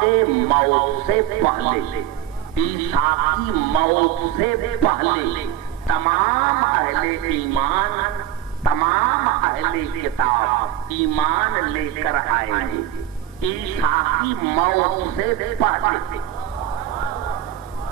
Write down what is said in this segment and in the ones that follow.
کے موت سے پہلے، عیسیٰ کی موت سے پہلے تمام اہل ایمان، تمام اہل کتاب ایمان لے کر آئیں گے عیسیٰ کی موت سے پہلے،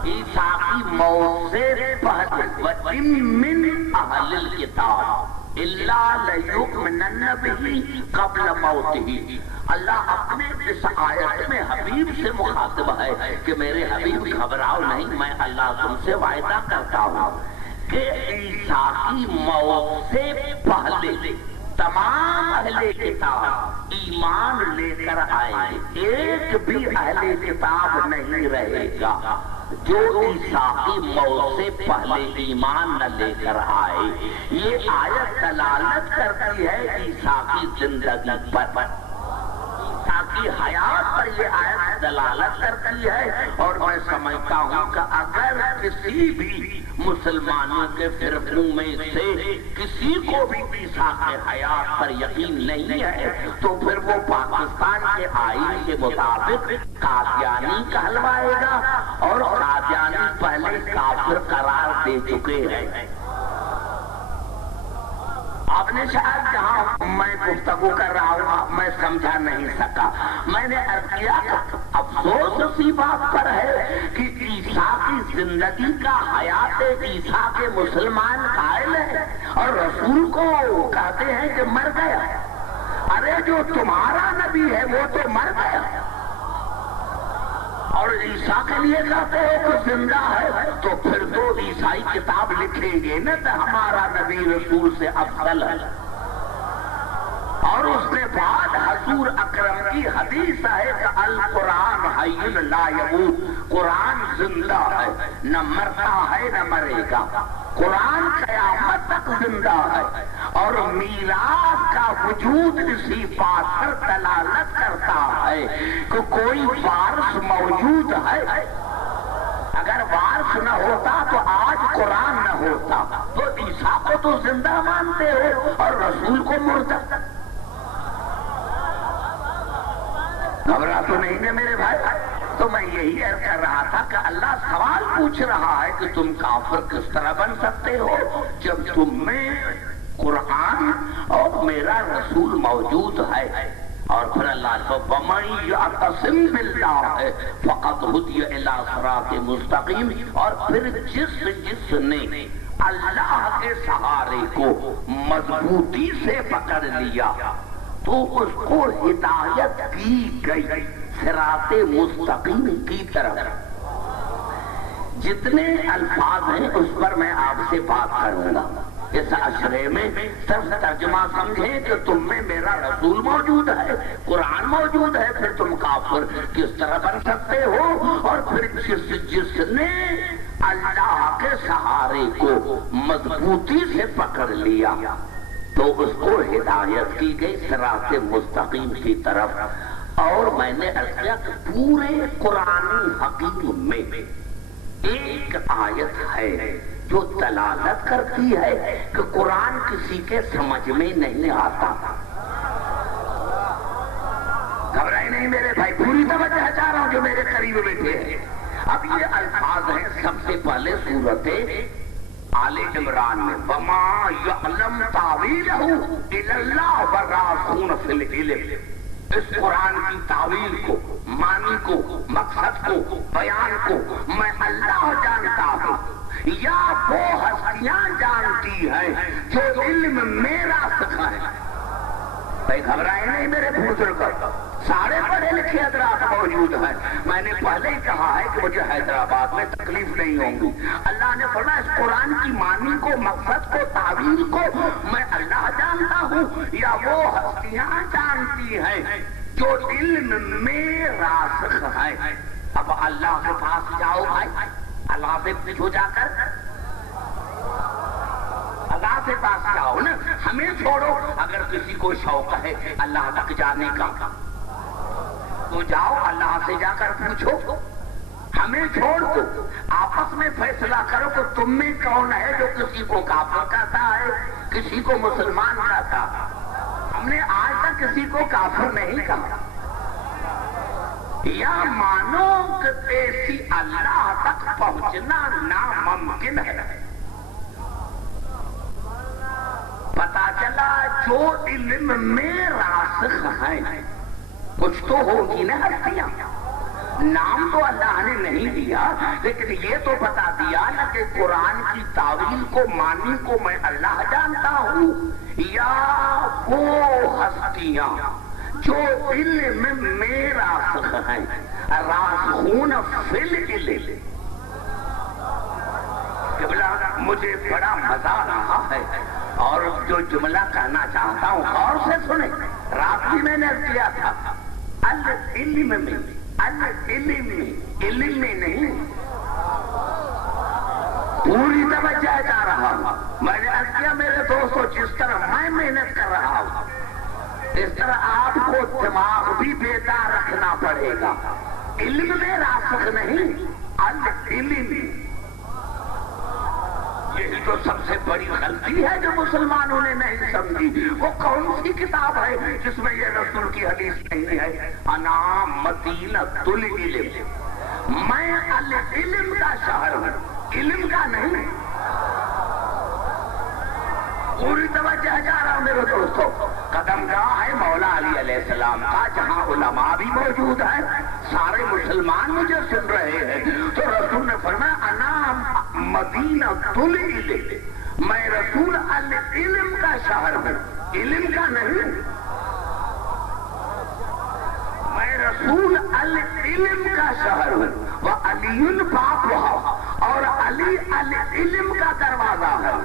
عیسیٰ کی موت سے پہلے۔ وَإِن مِّنْ أَهْلِ الْكِتَابِ إِلَّا لَيُؤْمِنَنَّ بِهِ قَبْلَ مَوْتِهِ۔ اللہ اپنے اس آیت میں حبیب سے مخاطب ہے کہ میرے حبیب گھبراؤ نہیں، میں اللہ تم سے وعدہ کرتا ہوں کہ عیسیٰ کی موت سے پہلے تمام اہل کتاب ایمان لے کر آئیں گے، ایک بھی اہل کتاب نہیں رہے گا جو عیسیٰ کی موت سے پہلے ایمان نہ لے کر آئے۔ یہ آیت دلالت کرتی ہے عیسیٰ کی زندگی پر، عیسیٰ کی حیات پر یہ آیت دلالت کرتی ہے۔ اور میں سمجھتا ہوں کہ اگر کسی بھی مسلمانوں کے فرقوں میں سے کسی کو بھی عیسیٰ کے حیات پر یقین نہیں ہے تو پھر وہ پاکستان کے آئین کے مطابق قادیانی کہلوائے گا، اور قادیانی پہلے کافر قرار دے چکے ہیں۔ آپ نے شاید جہاں میں گفتگو کر رہا ہوں میں سمجھا نہیں سکا، میں نے عرض کیا افسوس اسی بات پر ہے کہ عیسیٰ کی زندگی کا حیات عیسیٰ کے مسلمان قائل ہیں اور رسول کو کہتے ہیں کہ مر گیا۔ ارے جو تمہارا نبی ہے وہ تو مر گیا، اور عیسیٰ کے لیے کہتے ہو کہ زندہ ہے، تو پھر تو عیسائی کتاب لکھیں گے نا کہ ہمارا نبی رسول سے افضل ہے۔ اور اس کے بعد حضور اکرم کی حدیث ہے کہ القرآن حی لا یموت، قرآن زندہ ہے، نہ مرتا ہے نہ مرے گا، قرآن قیامت تک زندہ ہے۔ اور میراث کا وجود اسی بات پر دلالت کرتا ہے کہ کوئی وارث موجود ہے۔ اگر وارث نہ ہوتا تو آج قرآن نہ ہوتا، تو عیسیٰ کو تو زندہ مانتے ہو اور رسول کو مردہ۔ گھبرا تو نہیں ہے میرے بھائی؟ تو میں یہی عرض کر رہا تھا کہ اللہ سوال پوچھ رہا ہے کہ تم کافر کس طرح بن سکتے ہو جب تم میں قرآن اور میرا رسول موجود ہے۔ اور پھر اللہ کو وَمَن يَعْتَصِم بِاللَّهِ فَقَدْ هُدِيَ إِلَىٰ صِرَاطٍ مُسْتَقِيمٍ۔ اور پھر جس نے اللہ کے سہارے کو مضبوطی سے پکڑ لیا تو اس کو ہدایت کی گئی صراط مستقیم کی طرف۔ جتنے الفاظ ہیں اس پر میں آپ سے بات کروں گا اس عشرے میں، صرف ترجمہ سمجھیں کہ تم میں میرا رسول موجود ہے، قرآن موجود ہے، پھر تم کافر کس طرح بن سکتے ہو۔ اور پھر جس نے اللہ کے سہارے کو مضبوطی سے پکڑ لیا تو اس کو ہدایت کی گئی صراط مستقیم کی طرف۔ اور میں نے عرض کیا کہ پورے قرآن حکیم میں ایک آیت ہے جو دلالت کرتی ہے کہ قرآن کسی کے سمجھ میں نہیں آتا۔ گھبرائے نہیں میرے بھائی، پوری توجہ چاہ رہا ہوں جو میرے قریب بیٹھے ہیں۔ اب یہ الفاظ ہیں سب سے پہلے سورت آل عمران میں وَمَا يَعْلَمْ تَعْوِيلَهُ إِلَّا اللَّهُ وَالرَّاسِخُونَ فِي الْعِلْمِ۔ اس قرآن کی تعویل کو، معنی کو، مقصد کو، بیان کو میں اللہ جانتا ہوں یا وہ ہستیاں جانتی ہیں جو علم میرا سکھا ہے۔ بھائی گھبرائے نہیں میرے بزرگ، سارے پڑھے لکھے حضرات موجود ہیں۔ میں نے پہلے ہی کہا ہے کہ مجھے حیدرآباد میں تکلیف نہیں ہوگی۔ اللہ نے فرمایا اس قرآن کی معنی کو، مقصد کو، تعویل کو میں اللہ جانتا ہوں یا وہ ہستیاں جانتی ہیں جو علم میں راسخ ہے۔ اب اللہ کے پاس جاؤ بھائی، اللہ سے پوچھو جا کر، اللہ سے پاس جاؤ نا، ہمیں چھوڑو۔ اگر کسی کو شوق ہے اللہ تک جانے کا تو جاؤ اللہ سے جا کر پوچھو، ہمیں چھوڑ دو، آپس میں فیصلہ کرو کہ تم میں کون ہے جو کسی کو کافر کہتا ہے، کسی کو مسلمان کہتا۔ ہم نے آج تک کسی کو کافر نہیں کہا، یا مانو کہ ایسی اللہ تک پہنچنا ناممکن ہے. پتا چلا جو علم میں راسخ ہیں کچھ تو ہوگی نا ہستیاں. نام تو اللہ نے نہیں دیا لیکن یہ تو بتا دیا نا کہ قرآن کی تعویل کو معنی کو میں اللہ جانتا ہوں. یا وہ ہستیاں جو علم میں راسخ ہیں راسخون فی العلم. مجھے بڑا مزہ آ رہا ہے اور جو جملہ کہنا چاہتا ہوں غور سے سنیں. رات بھی میں نے کیا تھا العلم میں العلم میں علم میں نہیں پوری توجہ جا رہا ہوں. میں نے عرض کیا میرے دوستو جس طرح میں محنت کر رہا ہوں اس طرح آپ کو دماغ بھی بیدار رکھنا پڑے گا. علم میں راسخ نہیں العلم. یہی تو سب سے بڑی غلطی ہے جو مسلمانوں نے نہیں سمجھی. وہ کون سی کتاب ہے جس میں یہ رسول کی حدیث نہیں ہے انا مدینۃ العلم. میں العلم کا شہر ہوں علم کا نہیں. پوری توجہ جا رہا ہوں میرے دوستو. قدم گاہ ہے مولا علی علیہ السلام کا جہاں علماء بھی موجود ہیں. سارے مسلمان مجھے سن رہے ہیں تو رسول نے فرمایا انا مدینۃ العلم. میں رسول العلم کا شہر ہوں علم کا نہیں. میں رسول العلم کا شہر ہوں وہ علی بابها اور علی العلم کا دروازہ ہے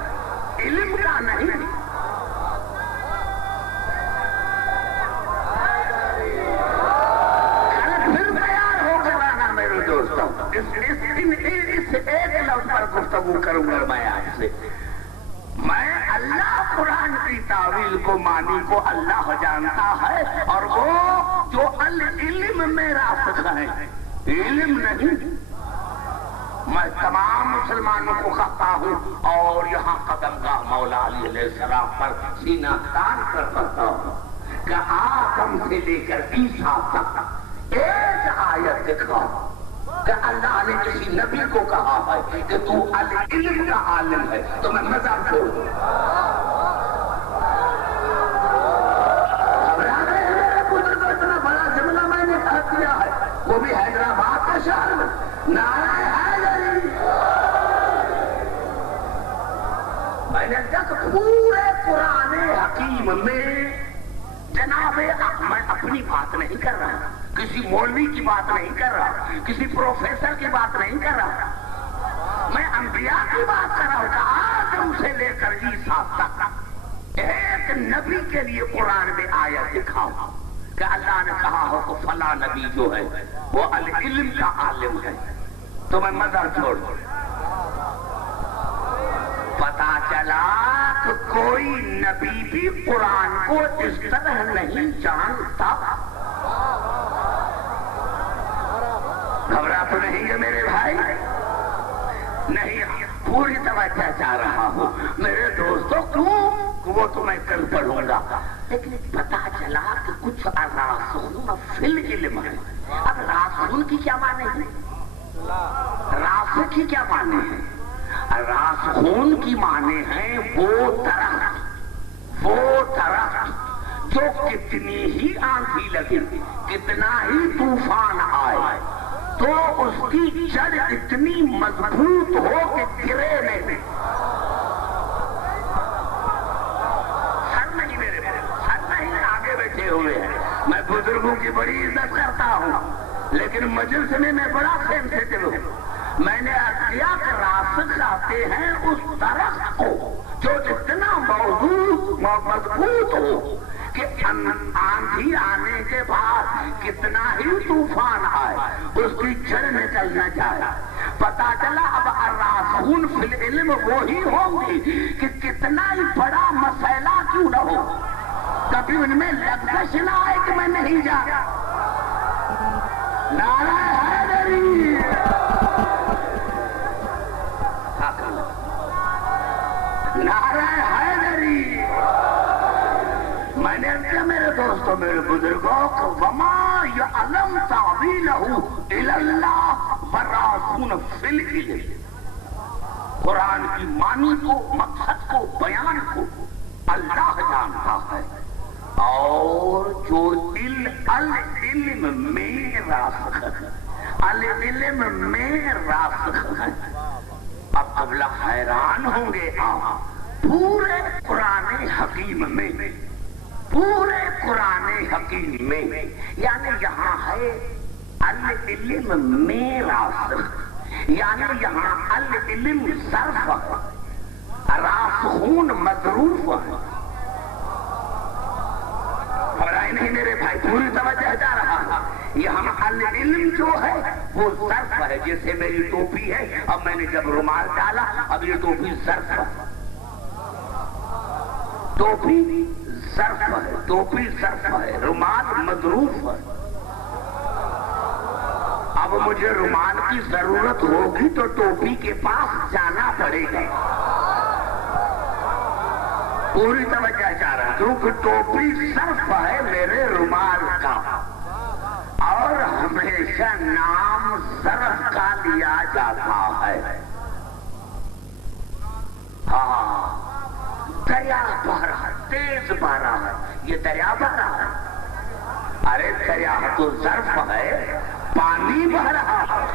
علم کا نہیں. کل پھر تیار ہو کر آنا میرے دوستوں. اس ایک لفظ پر گفتگو کروں گا میں آج سے. میں اللہ قرآن کی تعویل کو معنی کو اللہ جانتا ہے اور وہ جو العلم میں راسخ ہے علم نہیں. میں تمام مسلمانوں کو کہتا ہوں اور یہاں قدم گاہ مولا علی علیہ السلام پر سینہ تان کر کرتا ہوں کہ آدم سے لے کر عیسیٰ تک ایک آیت دکھاؤ کہ اللہ نے کسی نبی کو کہا ہے کہ تو العلم کا عالم ہے تو میں مذہب چھوڑ دوں. اتنا بڑا جملہ میں نے کہہ دیا ہے وہ بھی حیدرآباد کا شہر میں. نعرہ حیدری. میں نے تک پورے قرآن حکیم میں جناب میں اپنی بات نہیں کر رہا کسی مولوی کی بات نہیں کر رہا کسی پروفیسر کی بات نہیں کر رہا. میں انبیاء کی بات کر رہا ہوں کہ آدم سے لے کر عیسیٰ تک ایک نبی کے لیے قرآن میں آیت دکھاؤ کہ اللہ نے کہا ہو کہ فلاں نبی جو ہے وہ العلم کا عالم ہے تو میں مذہب چھوڑ دوں. پتا چلا کہ کوئی نبی بھی قرآن کو اس طرح نہیں جانتا. گھبرا تو نہیں ہے میرے بھائی نہیں. پوری توجہ چاہ رہا ہوں میرے دوستوں. کیوں وہ تو میں کل پڑھوں گا لیکن پتا چلا کہ کچھ راسخون فی العلم ہے. اب راسخون کی کیا معنی ہے راسخ کی کیا معنی ہے. راسخون کی معنی ہے وہ درخت جو کتنی ہی آندھی لگے کتنا ہی طوفان آئے تو اس کی جڑ اتنی مضبوط ہو کہ گرے نہیں. سر نہیں میرے سر نہیں آگے بیٹھے ہوئے ہیں. میں بزرگوں کی بڑی عزت کرتا ہوں لیکن مجلس میں میں بڑا سینسیٹیو ہوں. میں نے کیا کہ راسخ آتے ہیں اس درخت کو جو اتنا مضبوط ہو کہ آندھی آنے کے بعد کتنا ہی طوفان آئے اس کی جڑ نکل نہ جائے. پتا چلا اب الراسخون فی العلم وہی ہوں گی کہ کتنا ہی بڑا مسئلہ کیوں نہ ہو کبھی ان میں لغزش نہ آئے کہ میں نہیں جا. نعرہ حیدری. نعرہ حیدری. میں نے کیا میرے دوستوں میرے بزرگوں وما یعلم يعلم تعويله إلا الله والراسخون في العلم. قرآن کی معنی کو، مقصد کو، بیان کو اللہ جانتا ہے، اور جو العلم میں راسخ ہے، العلم میں راسخ ہے. اب قبلہ حیران ہوں گے آپ، پورے قرآن حکیم میں، پورے قرآن حکیم میں، یعنی یہاں ہے العلم میں راسخ، یعنی یہاں العلم صرف ہے، راسخون مضروف ہے. خبرائے نہیں میرے بھائی، پوری توجہ جا رہا ہے. یہاں العلم جو ہے وہ ظرف ہے. جیسے میری ٹوپی ہے، اب میں نے جب رومال ڈالا، اب یہ ٹوپی ظرف ہے، ٹوپی ظرف ہے، ٹوپی ظرف ہے، رومال مضروف ہے. اب مجھے رومال کی ضرورت ہوگی تو ٹوپی کے پاس جانا پڑے گا. پوری توجہ چاہ رہا، کیونکہ ٹوپی صرف ہے میرے رومال کا، اور ہمیشہ نام صرف کا لیا جاتا ہے. ہاں، دریا بہ رہا ہے، تیز بہ رہا ہے، یہ دریا بہ رہا ہے. ارے دریا تو ظرف ہے، پانی بہ رہا ہے.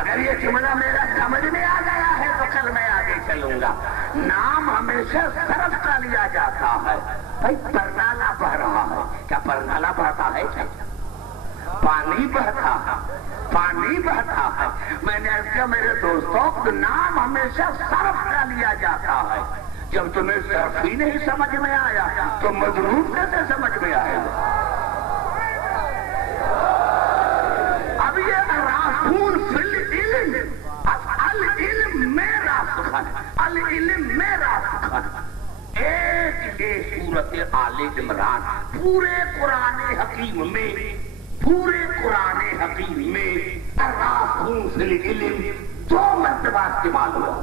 اگر یہ جملہ میرا سمجھ میں آ گیا ہے تو کل میں آگے چلوں گا. نام ہمیشہ صرف کا لیا جاتا ہے. بھائی پرنالا بہ رہا ہے، کیا پرنالا بہتا ہے؟ پانی بہتا ہے، پانی بہتا ہے. میں نے کہا میرے دوستوں، نام ہمیشہ صرف کا لیا جاتا ہے. جب تمہیں صرف ہی نہیں سمجھ میں آیا تو مضروف کیسے سمجھ میں آئے گا؟ اب یہ راسخون فی العلم، العلم میں راسخ ہے، العلم میں راسخ ہے. ایک یہ سورت آل عمران پورے قرآن حکیم میں، پورے قرآن حکیم میں راسخون فی العلم 2 مرتبہ استعمال ہوا،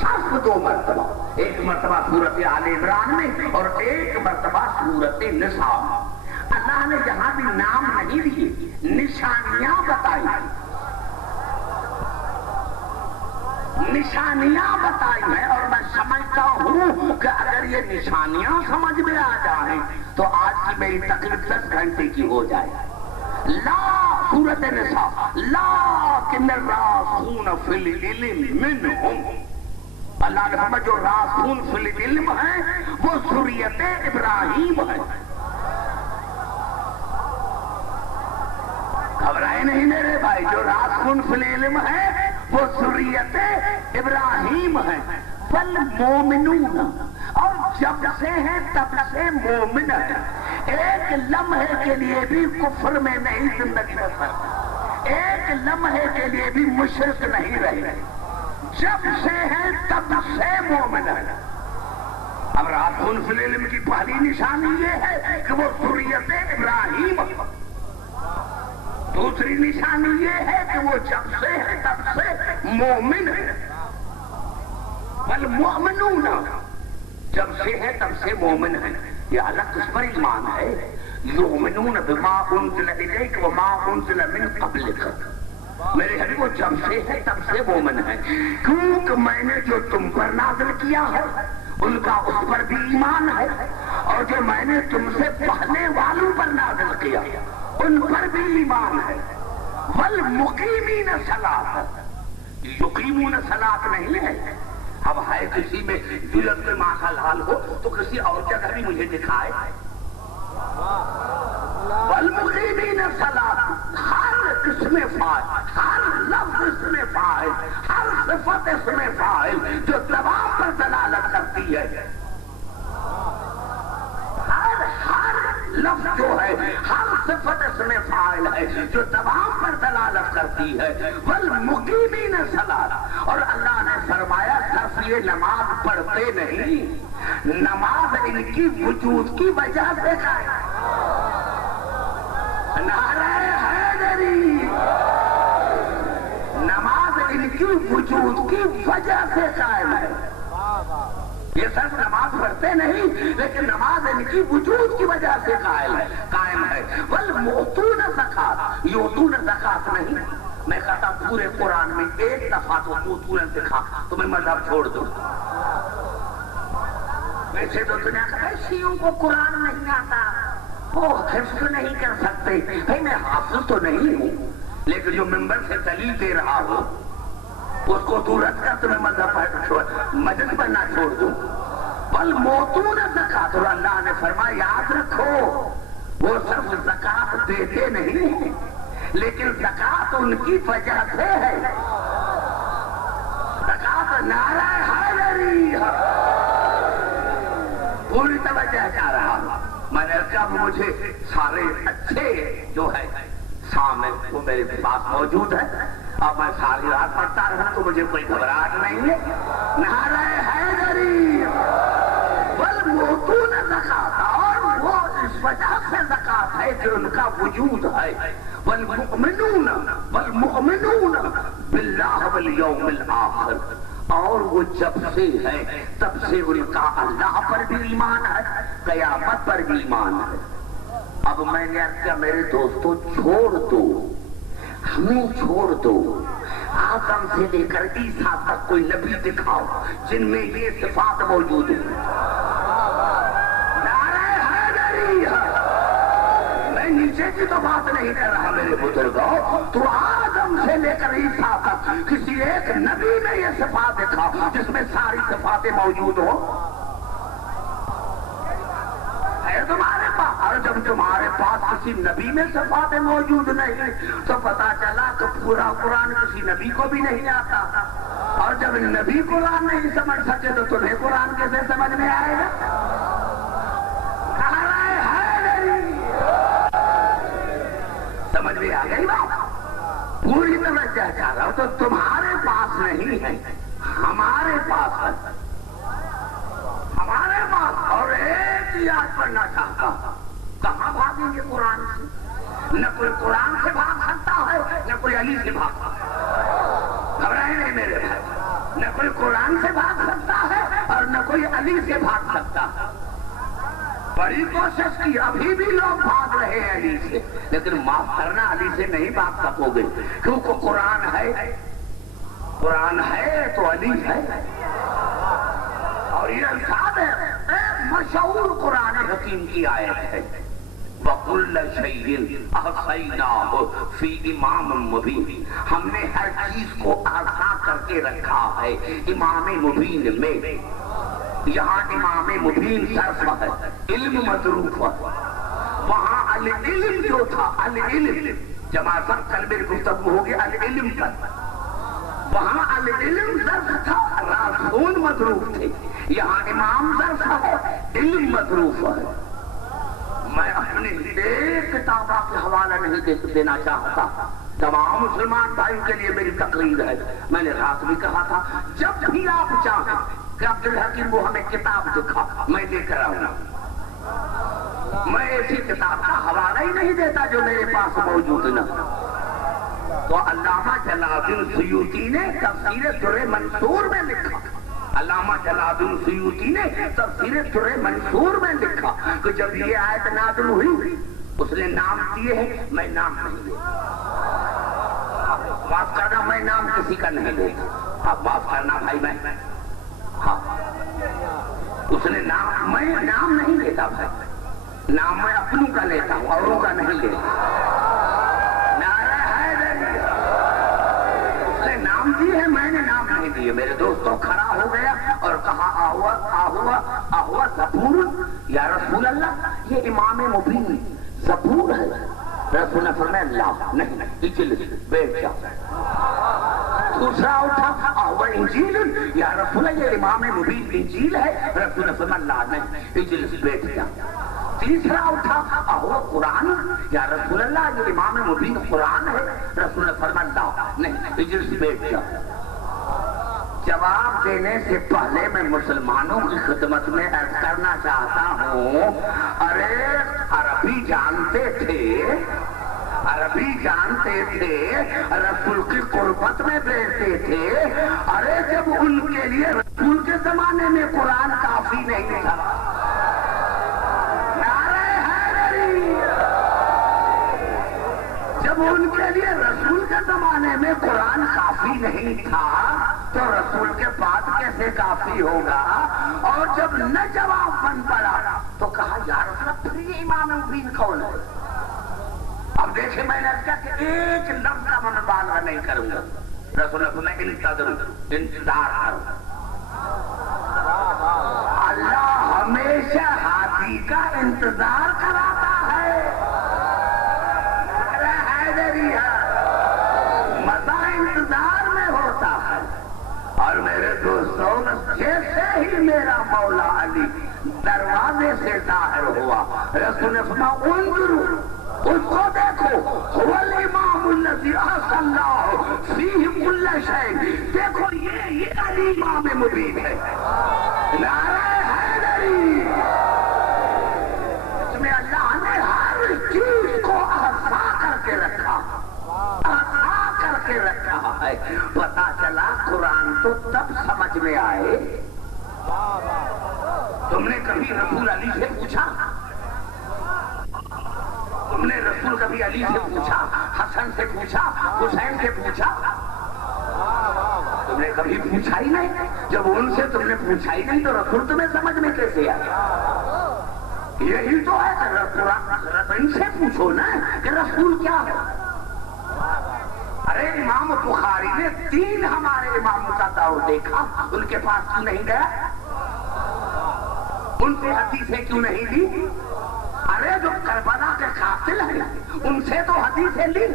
صرف 2 مرتبہ. ایک مرتبہ سورت آل عمران میں اور ایک مرتبہ سورت نساء میں. اللہ نے یہاں بھی نام نہیں دیے، نشانیاں بتائی، نشانیاں بتائی ہیں. اور میں سمجھتا ہوں کہ اگر یہ نشانیاں سمجھ میں آ جائیں تو آج کی میری تقریر 10 گھنٹے کی ہو جائے. لا سورت نساء لیکن الراسخون فی العلم منہم. اللہ نے فرمایا جو راسخون فی العلم ہیں وہ ذریت ابراہیم ہے. گھبرائے نہیں میرے بھائی، جو راسخون فی العلم ہے وہ ذریت ابراہیم ہے. والمومنون، اور جب سے ہے تب سے مومن ہے. ایک لمحے کے لیے بھی کفر میں نہیں زندگی بسر، ایک لمحے کے لیے بھی مشرک نہیں رہے. جب سے ہے تب سے مومن ہے. اب راسخون فی العلم کی پہلی نشانی یہ ہے کہ وہ ذریت ابراہیم ہے. دوسری نشانی یہ ہے کہ وہ جب سے ہے تب سے مومن ہے. والمؤمنون، جب سے ہے تب سے مومن ہے. یہ الگ کس پر ایمان ہے؟ یؤمنون بما انزل الیک وما انزل من قبلک. میرے حبیب، وہ جب سے ہے تب سے مومن ہے، کیونکہ میں نے جو تم پر نازل کیا ہے ان کا اس پر بھی ایمان ہے، اور جو میں نے تم سے پہلے والوں پر نازل کیا ان پر بھی ایمان ہے. والمقیمین الصلاۃ، یقیمون الصلاۃ نہیں ہے. اب ہے کسی میں ذلت میں ماحول حال ہو تو کسی اور جگہ بھی مجھے دکھائے. والمقیمین الصلاۃ، ہر اس میں فاعل، ہر لفظ اس میں فاعل، ہر صفت اس میں فاعل جو دوام پر دلالت کرتی ہے. ہر لفظ جو ہے، ہر صفت اس میں فاعل ہے جو دوام پر دلالت کرتی ہے. والمقیمین الصلاۃ، اور اللہ نے فرمایا صرف یہ نماز پڑھتے نہیں، نماز ان کی وجود کی وجہ سے قائم. نعرہ حیدری، نماز ان کی وجود کی وجہ سے قائم ہے. یہ صرف نماز پڑھتے نہیں لیکن نماز ان کی وجود کی وجہ سے قائم ہے. ہے. والمؤتون زکات، یؤتون زکات نہیں. میں کہتا پورے قرآن میں ایک دفعہ تو مؤتون دکھا تو میں مذہب چھوڑ دوں. ویسے تو دنیا کا ہے شیعوں کو قرآن نہیں آتا، وہ حفظ نہیں کر سکتے. بھائی میں حافظ تو نہیں ہوں، لیکن جو ممبر سے دلیل دے رہا ہو اس کو تو رد کر تو میں مجلس بننا چھوڑ دوں. بل موتون زکات، اور اللہ نے فرمایا یاد رکھو وہ صرف زکات دیتے نہیں ہیں، لیکن زکات ان کی وجہ سے ہے. زکات نعرہ حیدری پوری توجہ چاہ رہا ہوں. میں نے جب مجھے سارے اچھے جو ہے سامنے وہ میرے پاس موجود ہے، اب میں ساری رات پڑھتا رہا تو مجھے کوئی گھبراہٹ نہیں ہے. نعرہ حیدری والمؤتون زکات، اور وہ اس وجہ سے زکات ہے کہ ان کا وجود ہے. والمؤمنون باللہ والیوم الآخر، اور وہ جب سے ہے تب سے ان کا اللہ پر بھی ایمان ہے، قیامت پر بھی ایمان ہے. اب میں نے کیا میرے دوستوں چھوڑ دو، ہمیں چھوڑ دو. آدم سے لے کر عیسیٰ تک کوئی نبی دکھاؤ جن میں یہ صفات موجود ہیں. نعرہ حیدری، میں نیچے کی تو بات نہیں کر رہا میرے بزرگوں، تو آدم سے لے کر عیسیٰ تک کسی ایک نبی میں یہ صفات دکھاؤ جس میں ساری صفاتیں موجود ہوں. تمہارے پاس، اور جب تمہارے پاس کسی نبی میں صفاتیں موجود نہیں تو پتا چلا کہ پورا قرآن کسی نبی کو بھی نہیں آتا. اور جب نبی قرآن نہیں سمجھ سکے تو تمہیں قرآن کیسے سمجھ میں آئے گا؟ سمجھ میں آ گئی بات؟ پوری توجہ چاہ رہا ہوں. تو تمہارے پاس نہیں ہے، ہمارے پاس ہے، ہمارے پاس. اور ایک یاد پڑھنا چاہتا، کہاں بھاگیں گے قرآن سے؟ نہ کوئی قرآن سے بھاگ سکتا ہے نہ کوئی علی سے بھاگ سکتا ہے. گھبرائے نہیں میرے بھائی، نہ کوئی قرآن سے بھاگ سکتا ہے اور نہ کوئی علی سے بھاگ سکتا ہے. بڑی کوشش کی، ابھی بھی لوگ بھاگ رہے ہیں علی سے، لیکن معاف کرنا علی سے نہیں بھاگ سکو گے، کیونکہ قرآن ہے، قرآن ہے تو علی ہے. اور یہ الفاظ ہے مشہور قرآن حکیم کی آیت ہے، وَكُلَّ شَيْءٍ أَحْصَيْنَاهُ فِي إِمَامٍ مُبِينٍ، ہم نے ہر چیز کو احصا کر کے رکھا ہے امام مبین میں. یہاں امام مبین صرف ہے، علم مضروف ہے. وہاں العلم جو تھا، العلم جمع سب کل میری گفتگو ہوگی العلم پر، وہاں العلم ظرف تھا، راسون مضروف تھے. یہاں امام ظرف ہے، علم مضروف ہے. میں اپنے ایک کتابہ کے حوالہ نہیں دینا چاہتا، تمام مسلمان بھائیوں کے لیے میری تقریر ہے. میں نے رات بھی کہا تھا جب بھی آپ چاہیں کہ عبدالحکیم وہ ہمیں کتاب دکھا، میں لے کر آؤں گا. میں ایسی کتاب کا حوالہ ہی نہیں دیتا جو میرے پاس موجود نہ. تو علامہ جلال الدین سیوطی نے تفسیر در منصور میں لکھا، علامہ جلال الدین سیوطی نے تفسیر در منصور میں لکھا کہ جب یہ آیت نازل ہوئی اس نے نام دیے ہیں، میں نام نہیں لیتا. معاف کرنا، میں نام کسی کا نہیں لیتا. آپ معاف کرنا بھائی، میں ہاں اس نے نام، میں نام نہیں لیتا بھائی. نام میں اپنوں کا لیتا ہوں، اوروں کا نہیں لیتا. نام دیے ہیں، میں نے نام نہیں دیے. میرے دوستوں کھڑا ہو گیا اور کہا آہوا زبور یا رسول اللہ، یہ امام مبین زبور ہے. رسول نے فرمایا اللہ نہیں، اجلس بیٹھ جا. دوسرا اٹھا آہوا انجیل یا رسول اللہ، یہ امام مبین انجیل ہے. رسول نے فرمایا اللہ نہیں، اجلس بیٹھ جا. تیسرا اٹھا آہوا قرآن یا رسول اللہ، یہ امام مبین قرآن ہے. رسول نے فرمایا اللہ نہیں، اجلس بیٹھ جا. جواب دینے سے پہلے میں مسلمانوں کی خدمت میں عرض کرنا چاہتا ہوں، ارے عربی جانتے تھے، عربی جانتے تھے، رسول کی قربت میں بیٹھتے تھے. ارے جب ان کے لیے رسول کے زمانے میں قرآن کافی نہیں تھا. جب ان کے لیے رسول کے زمانے میں قرآن کافی نہیں تھا تو رسول کے بعد کیسے کافی ہوگا؟ اور جب نہ جواب بن پڑا تو کہا یا رسول اللہ پھر یہ امام مبین کون ہے؟ اب دیکھیں میں نے کہا کہ ایک لفظ کا میں مبالغہ نہیں کروں گا، رسول اللہ میں انتظار کروں۔ اللہ ہمیشہ ہاتھی کا انتظار کراتا ہے۔ ارے حیدری ہے، مزہ انتظار میں ہوتا ہے۔ اور میرے دوستوں جیسے ہی میرا مولا علی دروازے سے ظاہر ہوا، رسول نے فرمایا انظروا، اس کو دیکھو، هو الامام الذی احصى اللہ فیہ کل شیء، دیکھو یہ علی امام مبین ہے۔ نعرہ حیدری، اس میں اللہ نے ہر چیز کو احصا کر کے رکھا، احصا کر کے رکھا ہے۔ پتا چلا قرآن تو تب سمجھ میں آئے۔ تم نے کبھی رسول علی سے پوچھا؟ تم نے رسول کبھی علی سے پوچھا، حسن سے پوچھا، حسین سے پوچھا؟ تم نے کبھی پوچھا ہی نہیں۔ جب ان سے تم نے پوچھا ہی نہیں تو رسول تمہیں سمجھ میں کیسے آیا؟ یہی تو ہے کہ ان سے پوچھو نا کہ رسول کیا ہے۔ ارے امام بخاری نے 3 ہمارے اماموں کا دور دیکھا، ان کے پاس کیوں نہیں گیا؟ ان سے حدیثیں کیوں نہیں لی؟ ارے جو کربلا کے قاتل ہیں ان سے تو حدیثیں لی۔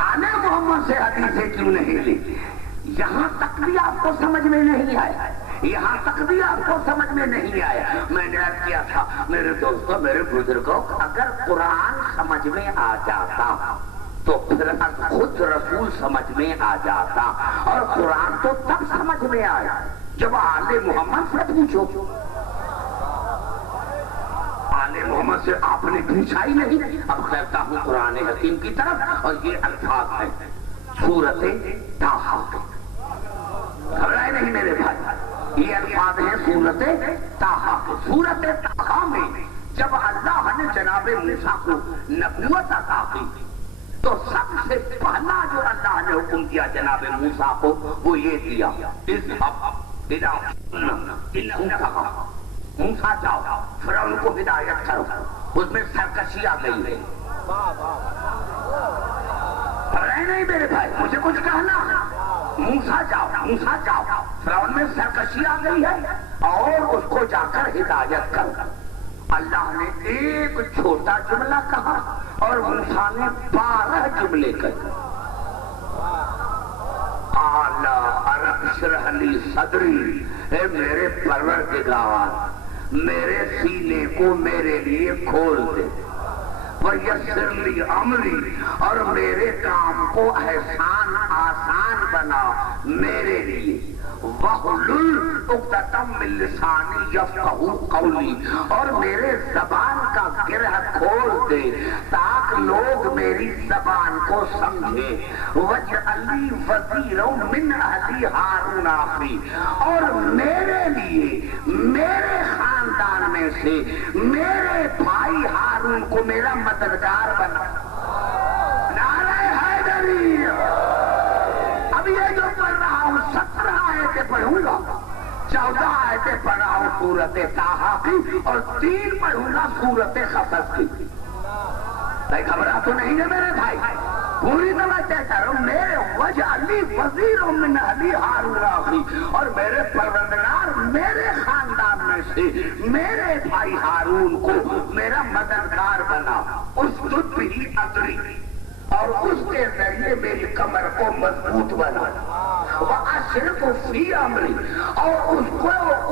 آنے محمد سے حدیثیں کیوں نہیں لی؟ یہاں تک بھی آپ کو سمجھ میں نہیں آیا، یہاں تک بھی آپ کو سمجھ میں نہیں آیا۔ میں نے عرض کیا تھا میرے دوستوں، میرے بزرگوں، اگر قرآن سمجھ میں آ جاتا تو پھر خود رسول سمجھ میں آ جاتا، اور قرآن تو تب سمجھ میں آیا جب آل محمد سے پوچھو۔ آل محمد سے آپ نے پوچھا ہی نہیں۔ اب کہتا ہوں قرآن حکیم کی طرف، اور یہ الفاظ ہیں سورۃ طٰہٰ۔ گھبرائے نہیں میرے بھائی، یہ الفاظ ہیں سورۃ طٰہٰ۔ سورۃ طٰہٰ میں جب اللہ نے جناب موسیٰ کو نبوت عطا کی تو سب سے پہلا جو اللہ نے حکم دیا جناب موسیٰ کو وہ یہ دیا، موسیٰ جاؤ فرعون کو ہدایت کرو۔ اس میں سرکشی آ گئی ہے۔ نہیں میرے بھائی، مجھے کچھ کہنا ہے۔ موسیٰ جاؤ فرعون میں سرکشی آ گئی ہے اور اس کو جا کر ہدایت کر۔ اللہ نے ایک چھوٹا جملہ کہا اور موسیٰ نے 12 جملے کہے۔ رب اشرح لی صدری، اے میرے پروردگار میرے سینے کو میرے لیے کھول دے، ویسر لی امری، اور میرے کام کو آسان بنا میرے لیے، وَاحْلُلْ عُقْدَةً مِّن لِّسَانِي يَفْقَهُوا قَوْلِي، اور میرے زبان کا گرہ کھول دے تاکہ لوگ میری زبان کو سمجھے۔ وَاجْعَل لِّي وَزِيرًا مِّنْ أَهْلِي هَارُونَ أَخِي، اور میرے لیے میرے خاندان میں سے میرے بھائی ہارون کو میرا مددگار بنا۔ نعرہ حیدری! اب یہ جو پڑھ رہا ہوں 17 آیتیں پڑھوں گا، 14 آیتیں پڑھ رہا ہوں سورۃ طٰہٰ کی، اور 3 پڑھوں گا سورۃ قصص کی۔ گھبرا تو نہیں ہے میرے بھائی، پوری طرح کہتا رہوں میرے وَاجْعَل لِّي وَزِيرًا مِّنْ أَهْلِي هَارُونَ أَخِي، اور میرے پروردگار میرے خاندان میں سے میرے بھائی ہارون کو میرا مددگار بنا۔ اسْجُدْ بِهِ أَزْرِي، اور اس کے ذریعے میری کمر کو مضبوط بنا۔ وَأَشْرِكْهُ فِي أَمْرِي، اور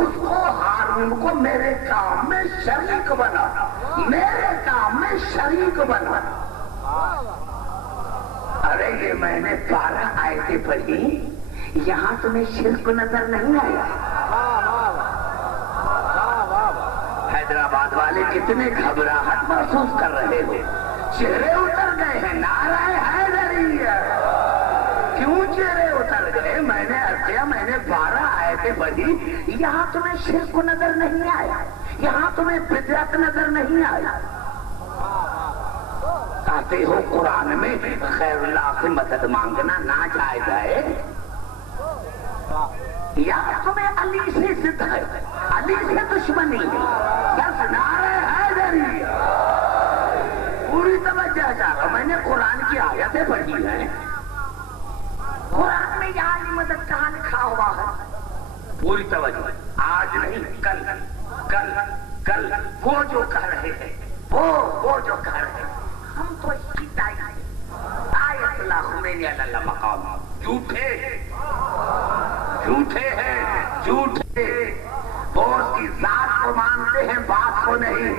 اس کو ہارون کو میرے کام میں شریک بنا، میرے کام میں شریک بنا۔ ارے یہ میں نے 12 آیتیں پڑھی، یہاں تمہیں شرک نظر نہیں آیا؟ حیدرآباد والے کتنے گھبراہٹ محسوس کر رہے ہو، چہرے اتر گئے ہیں۔ نعرہ حیدری! کیوں چہرے اتر گئے؟ میں نے کیا، میں نے 12 آیتیں پڑھی، یہاں تمہیں شرک نظر نہیں آیا، یہاں تمہیں بدعت نظر نہیں آیا۔ سمجھتے ہو قرآن میں غیر اللہ سے مدد مانگنا ناجائز ہے؟ یا تمہیں علی سے ضد ہے، علی سے دشمنی ہے؟ بس نعرہ حیدری پوری توجہ چاہتا، میں نے قرآن کی آیتیں پڑھی ہیں، قرآن میں یا علی مدد کہاں لکھا ہوا ہے؟ پوری توجہ، آج نہیں کل کل کل وہ جو کہہ رہے ہیں، وہ جو کہہ رہے ہیں، ہم تو اس کی آیت اللہ خمینی علی اللہ مقام جھوٹے ہیں، جھوٹے، وہ اس کی ذات کو مانتے ہیں، بات کو نہیں۔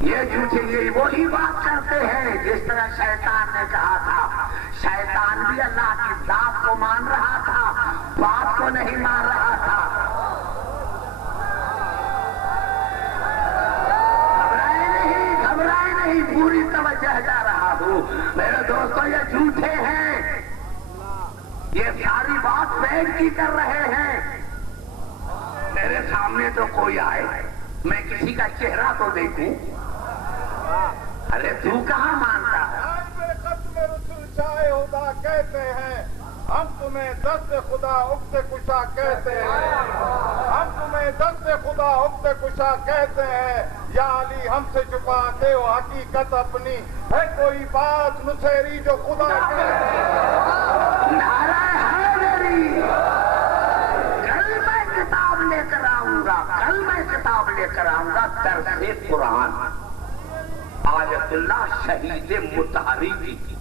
یہ جھوٹے یہ وہی بات کرتے ہیں جس طرح شیطان نے کہا تھا، شیطان بھی اللہ کی ذات کو مان رہا تھا، بات کو نہیں مان رہا تھا۔ گھبرائے نہیں، پوری توجہ جا رہا ہوں میرے دوستو، یہ جھوٹے ہیں، یہ ساری بات بیٹھ کی کر رہے ہیں۔ میرے سامنے تو کوئی آئے، میں کسی کا چہرہ تو دیکھوں، ارے تو کہاں مانتا ہے؟ ختم رسول شاہ خدا کہتے ہیں، ہم تمہیں دست خدا عقد کشا کہتے ہیں، ہم تمہیں دست خدا عقد کشا کہتے ہیں، یا علی ہم سے چھپاتے ہو حقیقت اپنی، ہے کوئی بات نصیری جو خدا کہتے ہیں۔ نعرہ حیدری، کل میں کتاب لے کر آؤں گا، کل میں کتاب لے کر آؤں گا، درس قرآن آیت اللہ شہید مطہری کی،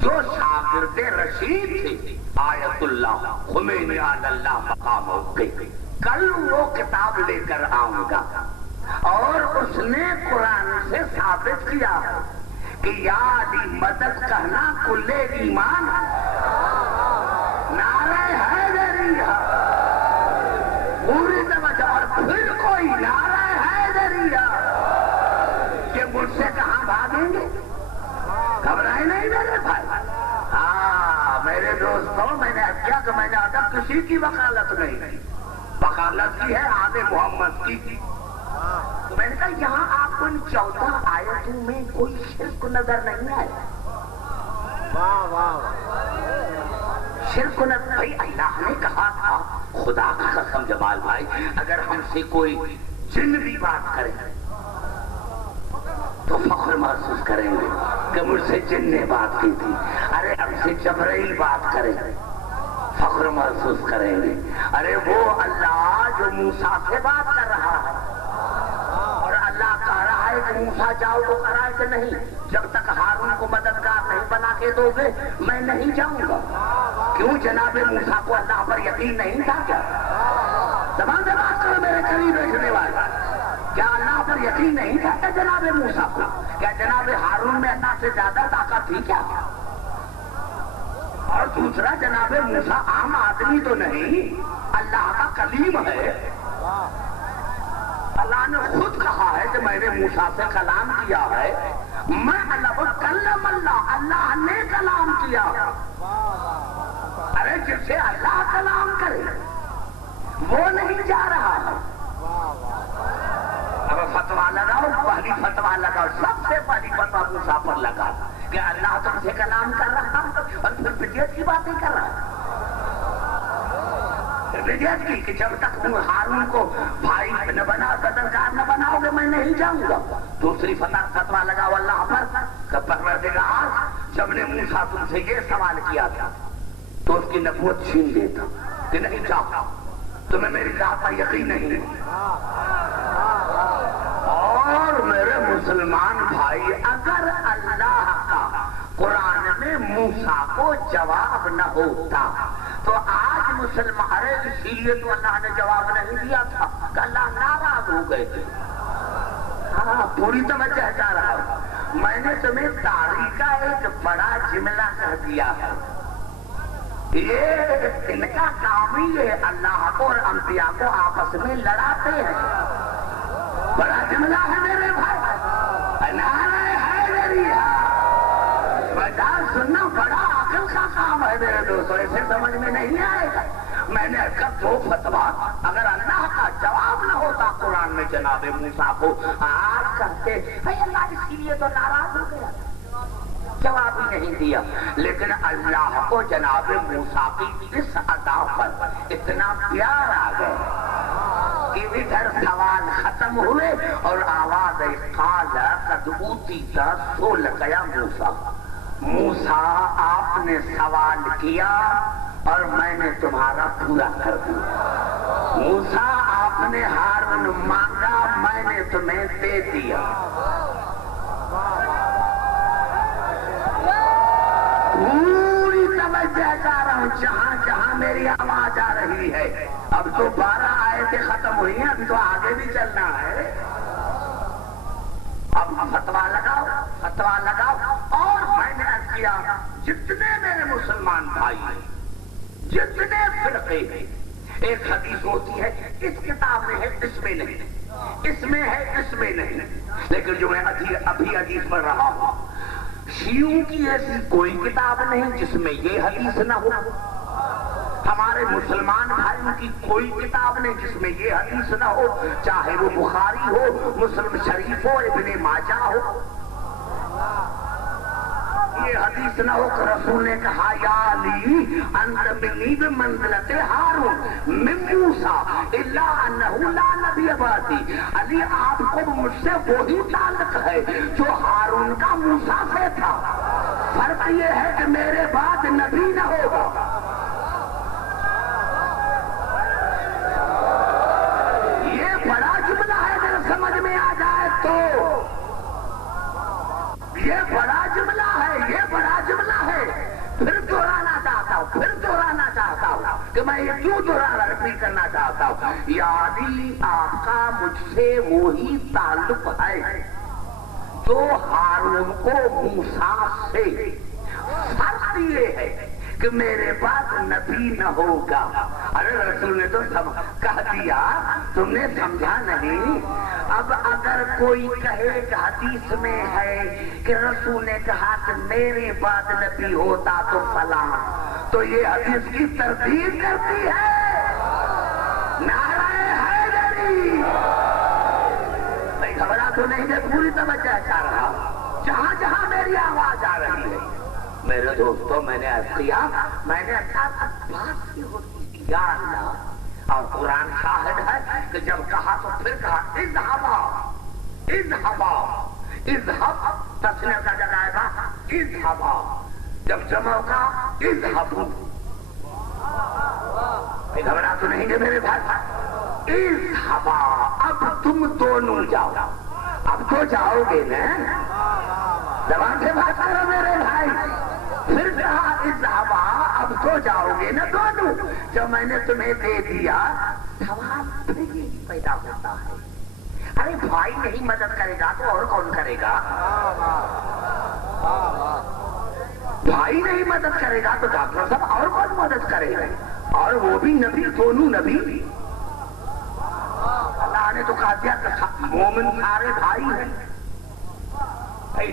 جو شاگرد رشید تھے آیت اللہ خمینی علی اللہ مقام ہوگی، کل وہ کتاب لے کر آؤں گا، اور اس نے قرآن سے ثابت کیا کہ یا علی مدد کہنا کل ایمان۔ نعرہ حیدری پوری توجہ، اور پھر کوئی نعرہ حیدری کہ مجھ سے کہاں بھاگیں گے؟ گھبرائے نہیں میرے بھائی۔ ہاں میرے دوستوں، میں نے کیا کہ میں نے آتا کسی کی وکالت نہیں کی، وکالت کی ہے آل محمد کی۔ میں نے کہا یہاں آپ کو ان 14 آیتوں میں کوئی شرک نظر نہیں آیا؟ شرک نظر بھائی، اللہ نے کہا تھا، خدا کا قسم جمال بھائی، اگر ہم سے کوئی جن بھی بات کرے تو فخر محسوس کریں گے کہ مجھ سے جن نے بات کی تھی۔ ارے ہم سے جبرائیل بات کرے، فخر محسوس کریں گے۔ ارے وہ اللہ جو موسیٰ سے بات کر رہا ہے، اور اللہ کہہ رہا ہے کہ موسیٰ جاؤ تو کرائے کہ نہیں، جب تک ہارون کو مددگار نہیں بنا کے دو گے میں نہیں جاؤں گا۔ کیوں؟ جناب موسیٰ کو اللہ پر یقین نہیں تھا کیا؟ زبان سے بات کرو میرے قریب بیٹھنے والے، کیا اللہ پر یقین نہیں تھا کہ جناب موسیٰ کو؟ کیا جناب ہارون میں اللہ سے زیادہ طاقت تھی کیا؟ اور دوسرا، جناب موسیٰ عام آدمی تو نہیں، اللہ کا کلیم ہے۔ اللہ نے خود کہا ہے کہ میں نے موسیٰ سے کلام کیا ہے، میں اللہ کلم اللہ، اللہ نے کلام کیا۔ ارے جس سے اللہ کلام کرے وہ نہیں جا رہا ہے۔ اب فتوا لگاؤ، پہلی فتوا لگاؤ، سب سے پہلی فتوا موسیٰ پر لگا کہ اللہ تم سے کلام کر رہا اور پھر بدعت کی باتیں کر رہا ہے۔ بدعت کی کہ جب تک تم ہارون کو بھائی نہ بنا، مددگار نہ بناؤ گے میں نہیں جاؤں گا۔ دوسری فتوا لگاؤ اللہ پر کہ پروردگار جب نے موسیٰ تم سے یہ سوال کیا تھا تو اس کی نبوت چھین لیتا کہ نہیں جاؤ، تمہیں میری ذات پر یقین نہیں۔ اور میرے مسلمان بھائی، اگر اللہ کا قرآن میں موسیٰ کو جواب نہ ہوتا تو آج مسلمان، ارے اسی لیے تو اللہ نے جواب نہیں دیا تھا کہ اللہ ناراض ہو گئے تھے۔ ہاں پوری توجہ جا رہا ہوں، میں نے تمہیں تاریخ کا ایک بڑا جملہ کہہ دیا ہے، یہ ان کا کام ہی ہے، اللہ کو اور انبیاء کو آپس میں لڑاتے ہیں۔ بڑا جملہ ہے میرے بھائی، نعرہ حیدری، بڑا سننا بڑا عقل کا کام ہے میرے دوستوں، اسے سمجھ میں نہیں آئے گا۔ میں نے دو فتوا، اگر اللہ کا جواب نہ ہوتا قرآن میں جناب موسیٰ کو، آج کرتے بھائی اللہ اسی لیے تو ناراض ہو گیا، جواب ہی نہیں دیا۔ لیکن اللہ کو جناب موسیٰ کی اس ادا پر اتنا پیار آ گیا کہ ادھر سوال ختم ہوئے اور آواز قال قد اوتیت سؤلک یا موسیٰ، موسیٰ آپ نے سوال کیا اور میں نے تمہارا پورا کر دیا۔ موسیٰ آپ نے ہارون مانگا، میں نے تمہیں دے دیا۔ پوری توجہ چاہ رہا ہوں جہاں جہاں میری آواز آ رہی ہے۔ اب تو 12 آیتیں ختم ہوئی ہیں، اب تو آگے بھی چلنا ہے۔ اب فتوا لگاؤ اور میں نے عرض کیا جتنے میرے مسلمان بھائی ہیں، جتنے فرقے ہیں، ایک حدیث ہوتی ہے اس کتاب میں ہے اس میں نہیں، اس میں ہے اس میں نہیں، لیکن جو میں ابھی حدیث پڑھ رہا ہوں، شیعوں کی ایسی کوئی کتاب نہیں جس میں یہ حدیث نہ ہو، ہمارے مسلمان بھائیوں کی کوئی کتاب نہیں جس میں یہ حدیث نہ ہو، چاہے وہ بخاری ہو، مسلم شریف ہو، ابن ماجہ ہو، یہ حدیث نہ ہو کہ رسول نے کہا یا علی انت منی بمنزلت ہارون من موسیٰ الا انہ لا نبی بعدی، علی آپ کو مجھ سے وہی تعلق ہے جو ہارون کا موسیٰ سے تھا، فرق یہ ہے کہ میرے بعد نبی نہ ہوگا۔ یہ بڑا جملہ ہے، اگر سمجھ میں آ جائے تو یہ بڑا جملہ ہے، یہ بڑا جملہ ہے۔ پھر دہرانا چاہتا ہوں کہ میں یہ کیوں رپیٹ کرنا چاہتا ہوں، یعنی آپ کا مجھ سے وہی تعلق ہے جو ہارون کو موسیٰ سے، فرق یہ ہے کہ میرے پاس نبی نہ ہوگا۔ ارے رسول نے تو کہہ دیا، تم نے سمجھا نہیں؟ اب اگر کوئی کہے کہ حدیث میں ہے کہ رسول نے کہا کہ میرے بعد نبی ہوتا تو فلاں، تو یہ حدیث کی تردید کرتی ہے۔ نعرہ حیدری! میں گھبرا تو نہیں کہ پوری توجہ چاہ رہا، جہاں جہاں میری آواز آ رہی ہے میرے دوستوں، میں نے عرض کیا، میں نے بات یہ ہوتی یا اللہ، اور قرآن شاہد ہے کہ جب کہا تو پھر کہا اذهب تسنیہ کا جگہ آئے گا اذهب، جب جمع کا اذهبوا، گھبرا تو نہیں کہ میرے بھائی، اذهب، اب تم دونوں جاؤ، اب تو جاؤ گے نا، زبان سے بات کرو میرے بھائی۔ پھر کہا اذهب، اب تو جاؤ گے نا دونوں، جب میں نے تمہیں دے دیا، سوال پھر یہ پیدا ہوتا ہے، ارے بھائی نہیں مدد کرے گا تو اور کون کرے گا؟ بھائی نہیں مدد کرے گا تو ڈاکٹر صاحب اور کون مدد کرے گا؟ اور وہ بھی نبی، دونوں نبی۔ اللہ نے تو کہا دیا کہ مومن سارے بھائی ہیں۔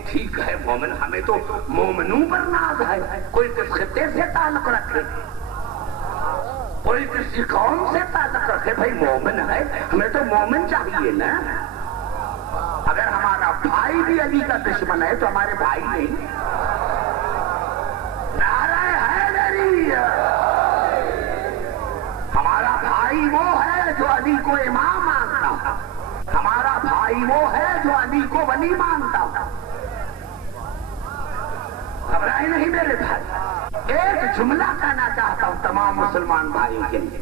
ٹھیک ہے مومن، ہمیں تو مومنوں پر ناز ہے، کوئی کس خطے سے تعلق رکھے، کوئی کسی قوم سے تعلق رکھے، بھائی مومن ہے، ہمیں تو مومن چاہیے نا۔ اگر ہمارا بھائی بھی علی کا دشمن ہے تو ہمارے بھائی نہیں۔ نعرہ حیدری! ہمارا بھائی وہ ہے جو علی کو امام مانتا، ہمارا بھائی وہ ہے جو علی کو ولی مانتا۔ گھبرائے نہیں میرے بھائی، ایک جملہ کہنا چاہتا ہوں تمام مسلمان بھائیوں کے لیے،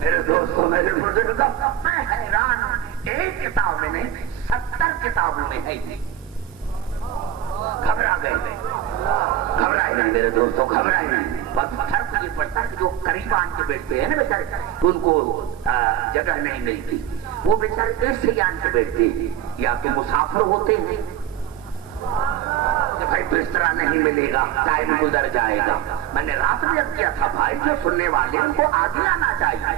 میرے دوستوں، میرے بزرگوں، میں حیران ہوں، ایک کتاب میں نہیں 70 کتابوں میں ہے۔ گھبرا گئے، گھبرائے نہیں میرے دوستوں، گھبرائے نہیں۔ بس فرق یہ پڑتا ہے کہ جو قریب آن کے بیٹھتے ہیں نا بیچارے، ان کو جگہ نہیں ملتی، وہ بیچارے ایسے آن کے بیٹھتے ہیں، یا تو مسافر ہوتے ہیں کہ بھائی بستر نہیں ملے گا، ٹائم گزر جائے گا۔ میں نے رات میں عرض کیا تھا بھائی جو سننے والے ان کو آگے آنا چاہیے،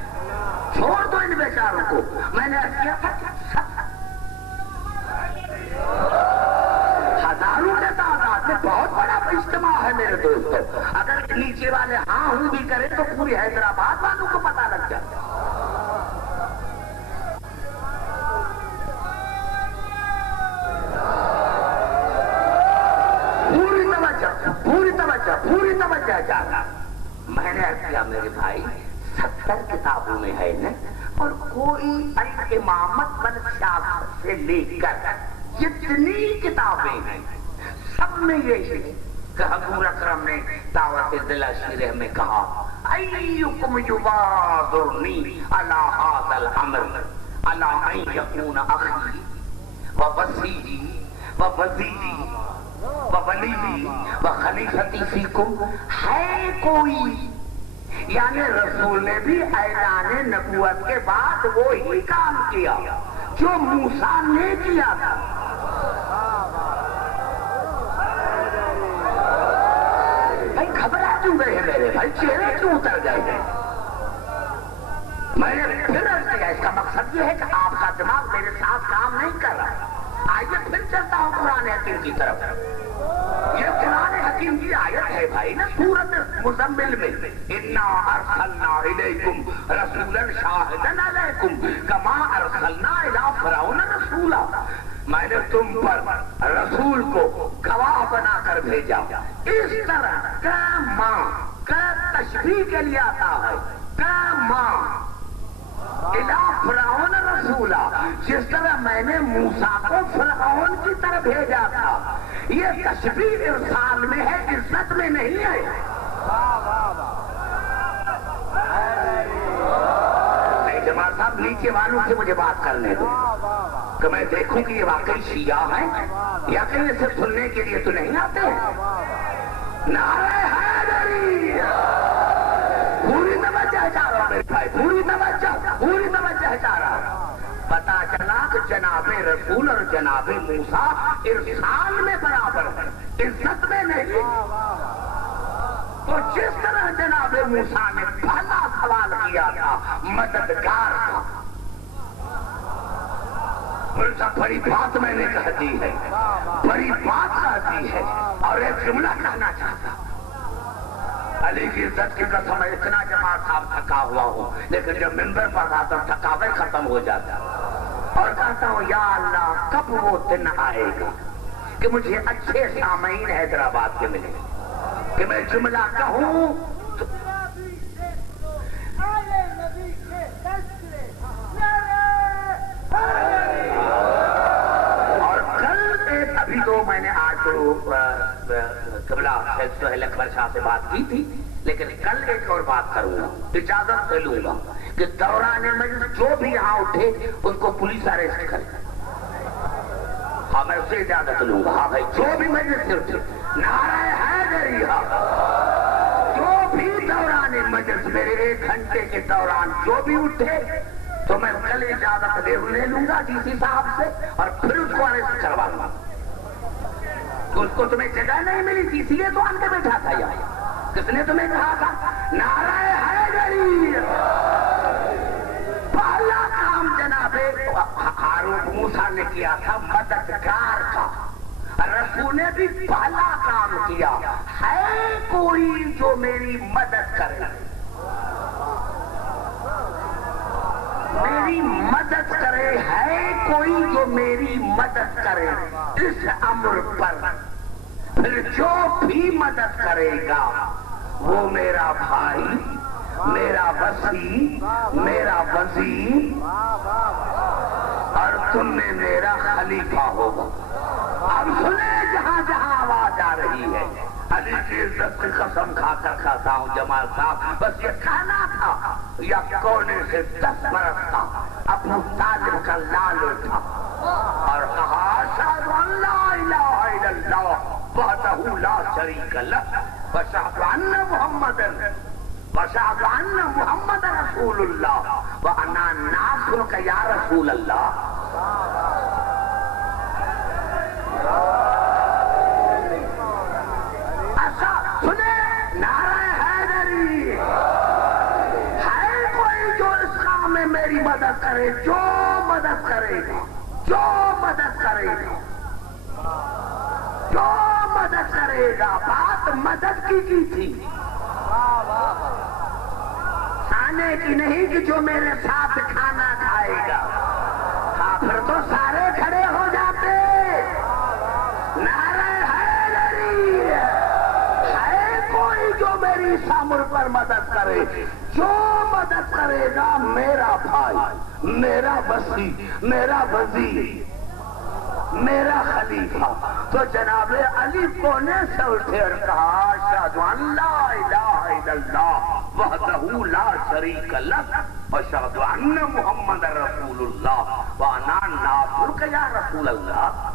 چھوڑ دو ان بیچاروں کو۔ میں نے عرض کیا تھا ہزاروں کے تعداد میں بہت بڑا اجتماع ہے میرے دوستوں، اگر نیچے والے ہاں ہوں بھی کریں تو پوری حیدرآباد والوں کو پتہ لگ جاتا۔ پوری توجہ چاہتا. میں نے کیا میرے بھائی 70 کتابوں میں ہے نا, اور کوئی الامامت والسیاست سے لے کر جتنی کتابیں ہیں سب میں یہی کہ حضور اکرم نے دعوت دل شیرہ میں کہا ایکم یبادرنی علی ھذا الامر علی ان یکون اخی ووصیی ووزیری وولی وخلیفتی فیکم. ہے کوئی, یعنی رسول نے بھی اعلان نبوت کے بعد وہی کام کیا جو موسیٰ نے کیا تھا. بھائی گھبرا کیوں گئے ہیں میرے بھائی, چہرے کیوں اتر گئے ہیں؟ میں نے پھر عرض کیا اس کا مقصد یہ ہے کہ آپ کا دماغ میرے ساتھ کام نہیں کر رہا. آئیے پھر چلتا ہوں قرآن حکیم کی طرف. یہ قرآن حکیم کی آیت ہے بھائی نا سورۃ مزمل میں, انا ارسلنا الیکم رسولا شاہدا علیکم کما ارسلنا الی فرعون رسولا. میں نے تم پر رسول کو گواہ بنا کر بھیجا. اس طرح کا ماں کا تشبیہ کے لیے آتا ہے, کا ماں الی فرعون رسولا, جس طرح میں نے موسیٰ کو فرعون کی طرف بھیجا تھا. یہ تشبیہ ارسال میں ہے, عزت میں نہیں ہے. نہیں جماعت صاحب, نیچے والوں سے مجھے بات کرنے دو کہ میں دیکھوں کہ یہ واقعی شیعہ ہیں یا کہ یہ صرف سننے کے لیے تو نہیں آتے ہیں. نعرہ حیدری, پوری توجہ چاہ رہا میرے بھائی, پوری توجہ چاہ رہا. پتا چلا کہ جناب رسول اور جناب موسیٰ ارسال میں برابر ہے, عزت میں نہیں. تو جس طرح جناب موسیٰ نے پہلا سوال کیا تھا مددگار کا, بڑی بات میں نے کہہ دی ہے, بڑی بات کہتی ہے. اور ایک جملہ کہنا چاہتا, علی کی عزت کی قسم, اتنا جماعت صاحب تھکا ہوا ہوں, لیکن جب منبر پر آتا ہوں تھکاوٹ ختم ہو جاتا اور کہتا ہوں یا اللہ کب وہ دن آئے گا کہ مجھے اچھے سامعین حیدرآباد کے ملے کہ میں جملہ کہوں. اور کل ایک ابھی تو میں نے آج تو قبلہ شیخ سہیل اکبر شاہ سے بات کی تھی, لیکن کل ایک اور بات کروں گا, اجازت سے لوں گا کہ دوران مجلس جو بھی یہاں اٹھے ان کو پولیس اریسٹ کرے. ہاں میں اسے اجازت لوں گا. ہاں بھائی, جو بھی مجلس سے اٹھے, نعرہ حیدری, جو بھی دوران مجلس میرے 1 گھنٹے کے دوران جو بھی اٹھے تو میں کل اجازت لے لوں گا ڈی سی صاحب سے اور پھر اس کو اریسٹ کروا لوں گا. اس کو تمہیں جگہ نہیں ملی تھی اس لیے تو آن کے بیٹھا تھا یہاں. کس نے تمہیں کہا تھا نعرہ حیدری؟ پہلا کام جناب ہارون موسیٰ نے کیا تھا مددگار کا, رسول نے بھی پہلا کام کیا. ہے کوئی جو میری مدد کرے, میری مدد کرے, ہے کوئی جو میری مدد کرے اس امر پر, پھر جو بھی مدد کرے گا وہ میرا بھائی, میرا وصی, میرا وزیر اور تم میں میرا خلیفہ ہوگا. اب سنیں جہاں جہاں آواز آ رہی ہے, علی کی عزت کی قسم کھا کر کہتا ہوں جمال صاحب, بس یہ کہنا تھا یا کونے سے 10 برس کا ابو طالب کا لال اٹھا اور کہا اشہد ان لا الہ الا اللہ وحدہ لا شریک لہ واشہد ان محمد رسول اللہ وانا ناصرک یا رسول اللہ. ایسا سنیں نعرہ حیدری, ہے کوئی جو اس کام میں میری مدد کرے, جو مدد کرے گا, جو مدد کرے گا, جو مدد کرے گا. بات مدد کی تھی, کھانے کی نہیں کہ جو میرے ساتھ کھانا کھائے گا. ہاں پھر تو سارے کھڑے ہو جاتے. نعرہ حیدری, ہے کوئی سامر پر مدد کرے، جو مدد کرے گا میرا بھائی، میرا وصی، میرا وزیر، میرا خلیفہ۔ تو جناب علی کونے سے اٹھے اور کہا اشہد ان لا الہ الا اللہ وحدہ لا شریک لہ واشہد ان محمد رسول اللہ وانا ناصرک یا رسول اللہ۔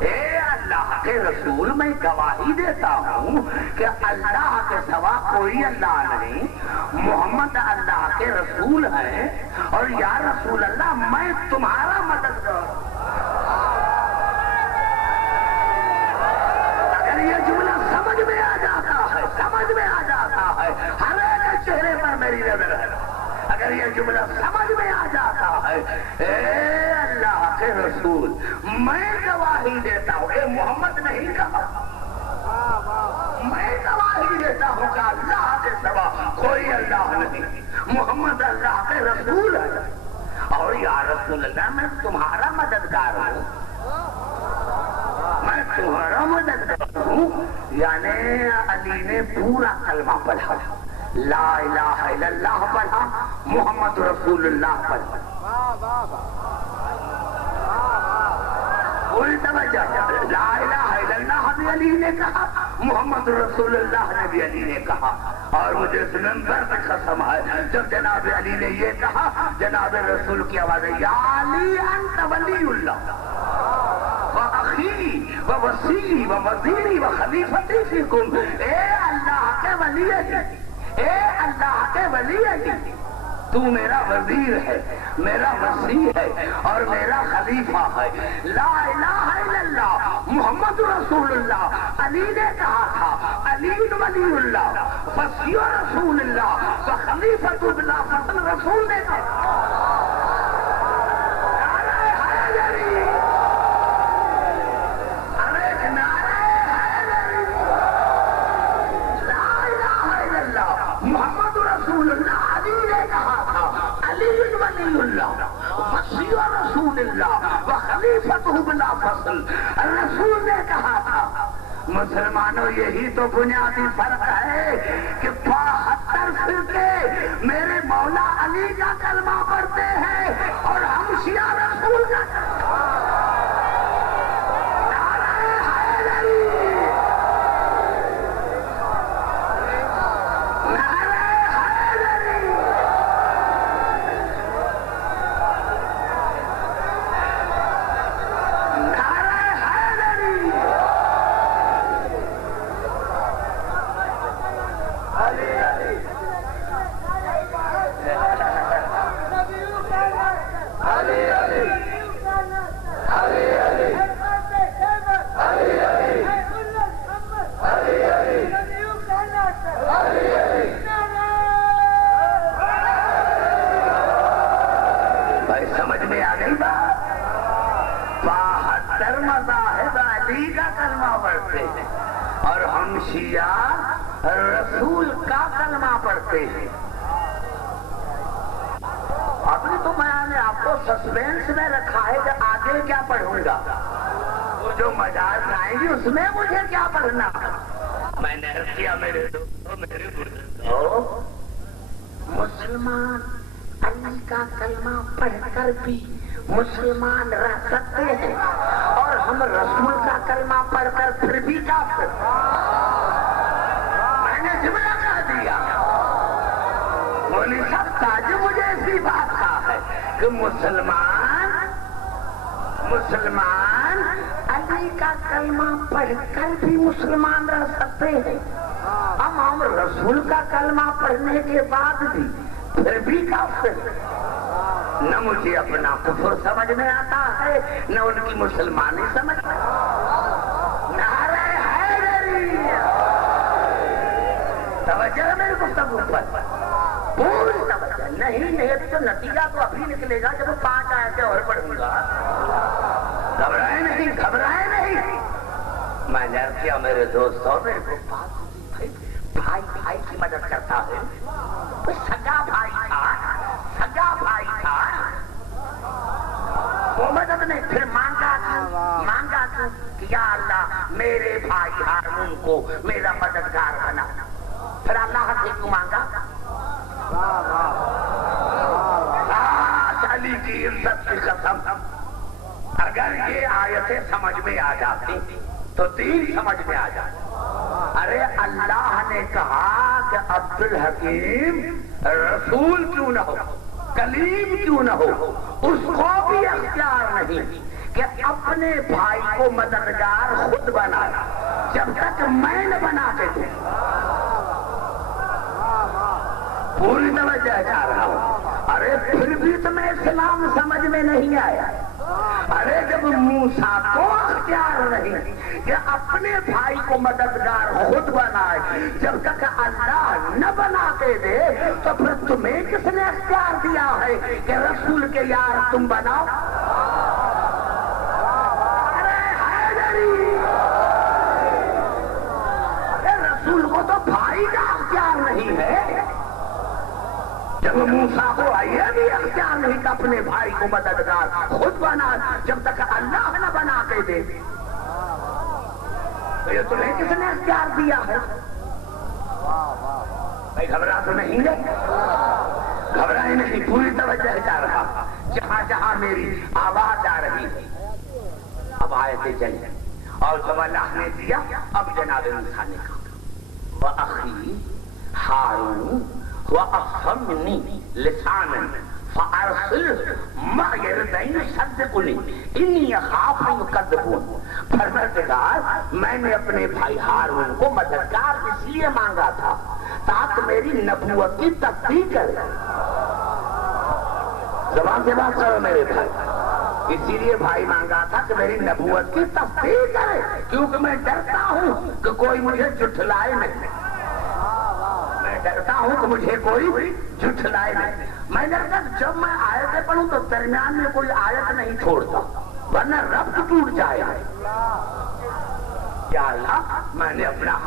اے اللہ کے رسول، میں گواہی دیتا ہوں کہ اللہ کے سوا کوئی اللہ نہیں، محمد اللہ کے رسول ہیں، اور یا رسول اللہ میں تمہارا مددگار ہوں۔ یہ جملہ سمجھ میں آ جاتا ہے، سمجھ میں آ جاتا ہے، ہر ایک چہرے پر میری نظر ہے۔ اگر یہ جملہ سمجھ میں آ جاتا ہے، اے اللہ کے رسول میں گواہی دیتا ہوں، اے محمد نہیں کہا، میں گواہی دیتا ہوں کہ اللہ کے سوا کوئی اللہ نہیں، محمد اللہ کے رسول ہے، اور یا رسول اللہ میں تمہارا مددگار ہوں، میں تمہارا مددگار ہوں۔ یعنی علی نے پورا کلمہ پڑھا، لا الہ الا اللہ پڑھا، محمد رسول اللہ پڑھا۔ پوری توجہ، لا الہ الا اللہ بھی علی نے کہا، محمد رسول اللہ نے بھی علی نے کہا، اور مجھے اس منبر پہ قسم ہے جب جناب علی نے یہ کہا، جناب رسول کی آواز ہے یا علی انت ولی اللہ وَأَخِي وَوَسِيلِي وَوَزِيرِي وَخَلِيفَتِي فِيكُمْ۔ اے اللہ کے ولی ہے، اے اللہ کے ولی ہے، تو میرا وزیر ہے، میرا وسیع ہے، اور میرا خلیفہ ہے۔ لا الہ الا اللہ محمد رسول اللہ علی نے کہا تھا، علی ولی اللہ وسیع رسول اللہ وخلیفۃ بلا فضل رسول نے کہا۔ محمد رسول اللہ علی نے کہا تھا، علی ولی اللہ وسیع رسول اللہ وخلیفۃ بلا فصل، رسول نے کہا تھا۔ مسلمانوں یہی تو بنیادی فرق ہے کہ 72 فرقے میرے مولا علی کا کلمہ پڑھتے ہیں اور ہم شیعہ رسول کا اور ہم شیعہ رسول کا کلمہ پڑھتے ہیں۔ ابھی تو میں نے آپ کو سسپینس میں رکھا ہے کہ آگے کیا پڑھوں گا، وہ جو مجاز آئیں گی اس میں مجھے کیا پڑھنا۔ میں نے کیا میرے دوستوں، میرے بزرگوں، مسلمان علی کا کلمہ پڑھ کر بھی مسلمان رہ سکتے ہیں، اور ہم رسول کا کلمہ پڑھ کر پھر بھی کافر۔ میں نے جملہ کہہ دیا، وہ نہیں سکتا جو مجھے ایسی بات کہا ہے کہ مسلمان علی کا کلمہ پڑھ کر بھی مسلمان رہ سکتے ہیں، ہم رسول کا کلمہ پڑھنے کے بعد بھی پھر بھی کافر۔ نہ مجھے اپنا کفر سمجھ میں آتا ہے، نہ ان کی مسلمانی سمجھ میں۔ نعرہ حیدری، توجہ میری گفتگو پر پوری توجہ۔ نہیں تو نتیجہ تو ابھی نکلے گا جب 5 آیتیں اور پڑھوں گا۔ گھبرائے نہیں، گھبرائے نہیں۔ میں نے کیا میرے دوستوں، میرے کو بھائی بھائی کی مدد کرتا ہے، سگا بھائی تھا، سگا بھائی تھا، وہ مدد نے پھر مانگا کہ یا اللہ میرے بھائی ہارون کو میرا مددگار بنا۔ پھر اللہ سے کیوں مانگا؟ علی کی عزت کی قسم، اگر یہ آیتیں سمجھ میں آ جاتی تو دین سمجھ میں آ جاتا۔ ارے اللہ نے کہا کہ عبد الحکیم رسول کیوں نہ ہو، کلیم کیوں نہ ہو، اس کو بھی اختیار نہیں کہ اپنے بھائی کو مددگار خود بنایا جب تک میں نہ بنا کے دوں۔ پوری توجہ چاہ رہا ہوں۔ ارے پھر بھی تمہیں اسلام سمجھ میں نہیں آیا۔ ارے جب موسیٰ کو اختیار نہیں کہ اپنے بھائی کو مددگار خود بنائے جب تک اللہ نہ بنا کے دے، تو پھر تمہیں کس نے اختیار دیا ہے کہ رسول کے یار تم بناؤ؟ ارے حیدری، ارے رسول کو تو بھائی کا اختیار نہیں ہے۔ جب موسیٰ کو یہ بھی اختیار نہیں کہ اپنے بھائی کو مددگار خود بنا جب تک اللہ نہ بنا کے دے، تو یہ تمہیں کس نے اختیار دیا ہے؟ بھائی گھبرا تو نہیں ہے؟ گھبرائے نہیں، پوری توجہ جا رہا، جہاں جہاں میری آواز آ رہی ہے اب آیتیں چلیں۔ اور جب اللہ نے دیا اب جناب موسیٰ نے کہا وَأَخِي ہارون وَأَفْهَمْنِي لِسَانًا فَأَرْسِلْهُ مَعِيَ رِدْءً يُصَدِّقُنِي إِنِّي أَخَافُ أَن يُكَذِّبُونِ۔ پروردگار، میں نے اپنے بھائی ہارون کو مددگار اس لیے مانگا تھا تاکہ میری نبوت کی تصدیق کرے۔ زبان سے بات کرو میرے بھائی، اسی لیے بھائی مانگا تھا کہ میری نبوت کی تصدیق کرے، کیونکہ میں ڈرتا ہوں کہ کوئی مجھے جھٹلائے نہیں، ڈرتا ہوں کہ مجھے کوئی جھٹلائے نہیں۔ میں ڈرتا جب میں آیتیں پڑھوں تو درمیان میں کوئی آیت نہیں چھوڑتا ورنہ ربط ٹوٹ جائے گا۔ یا اللہ، میں نے اپنا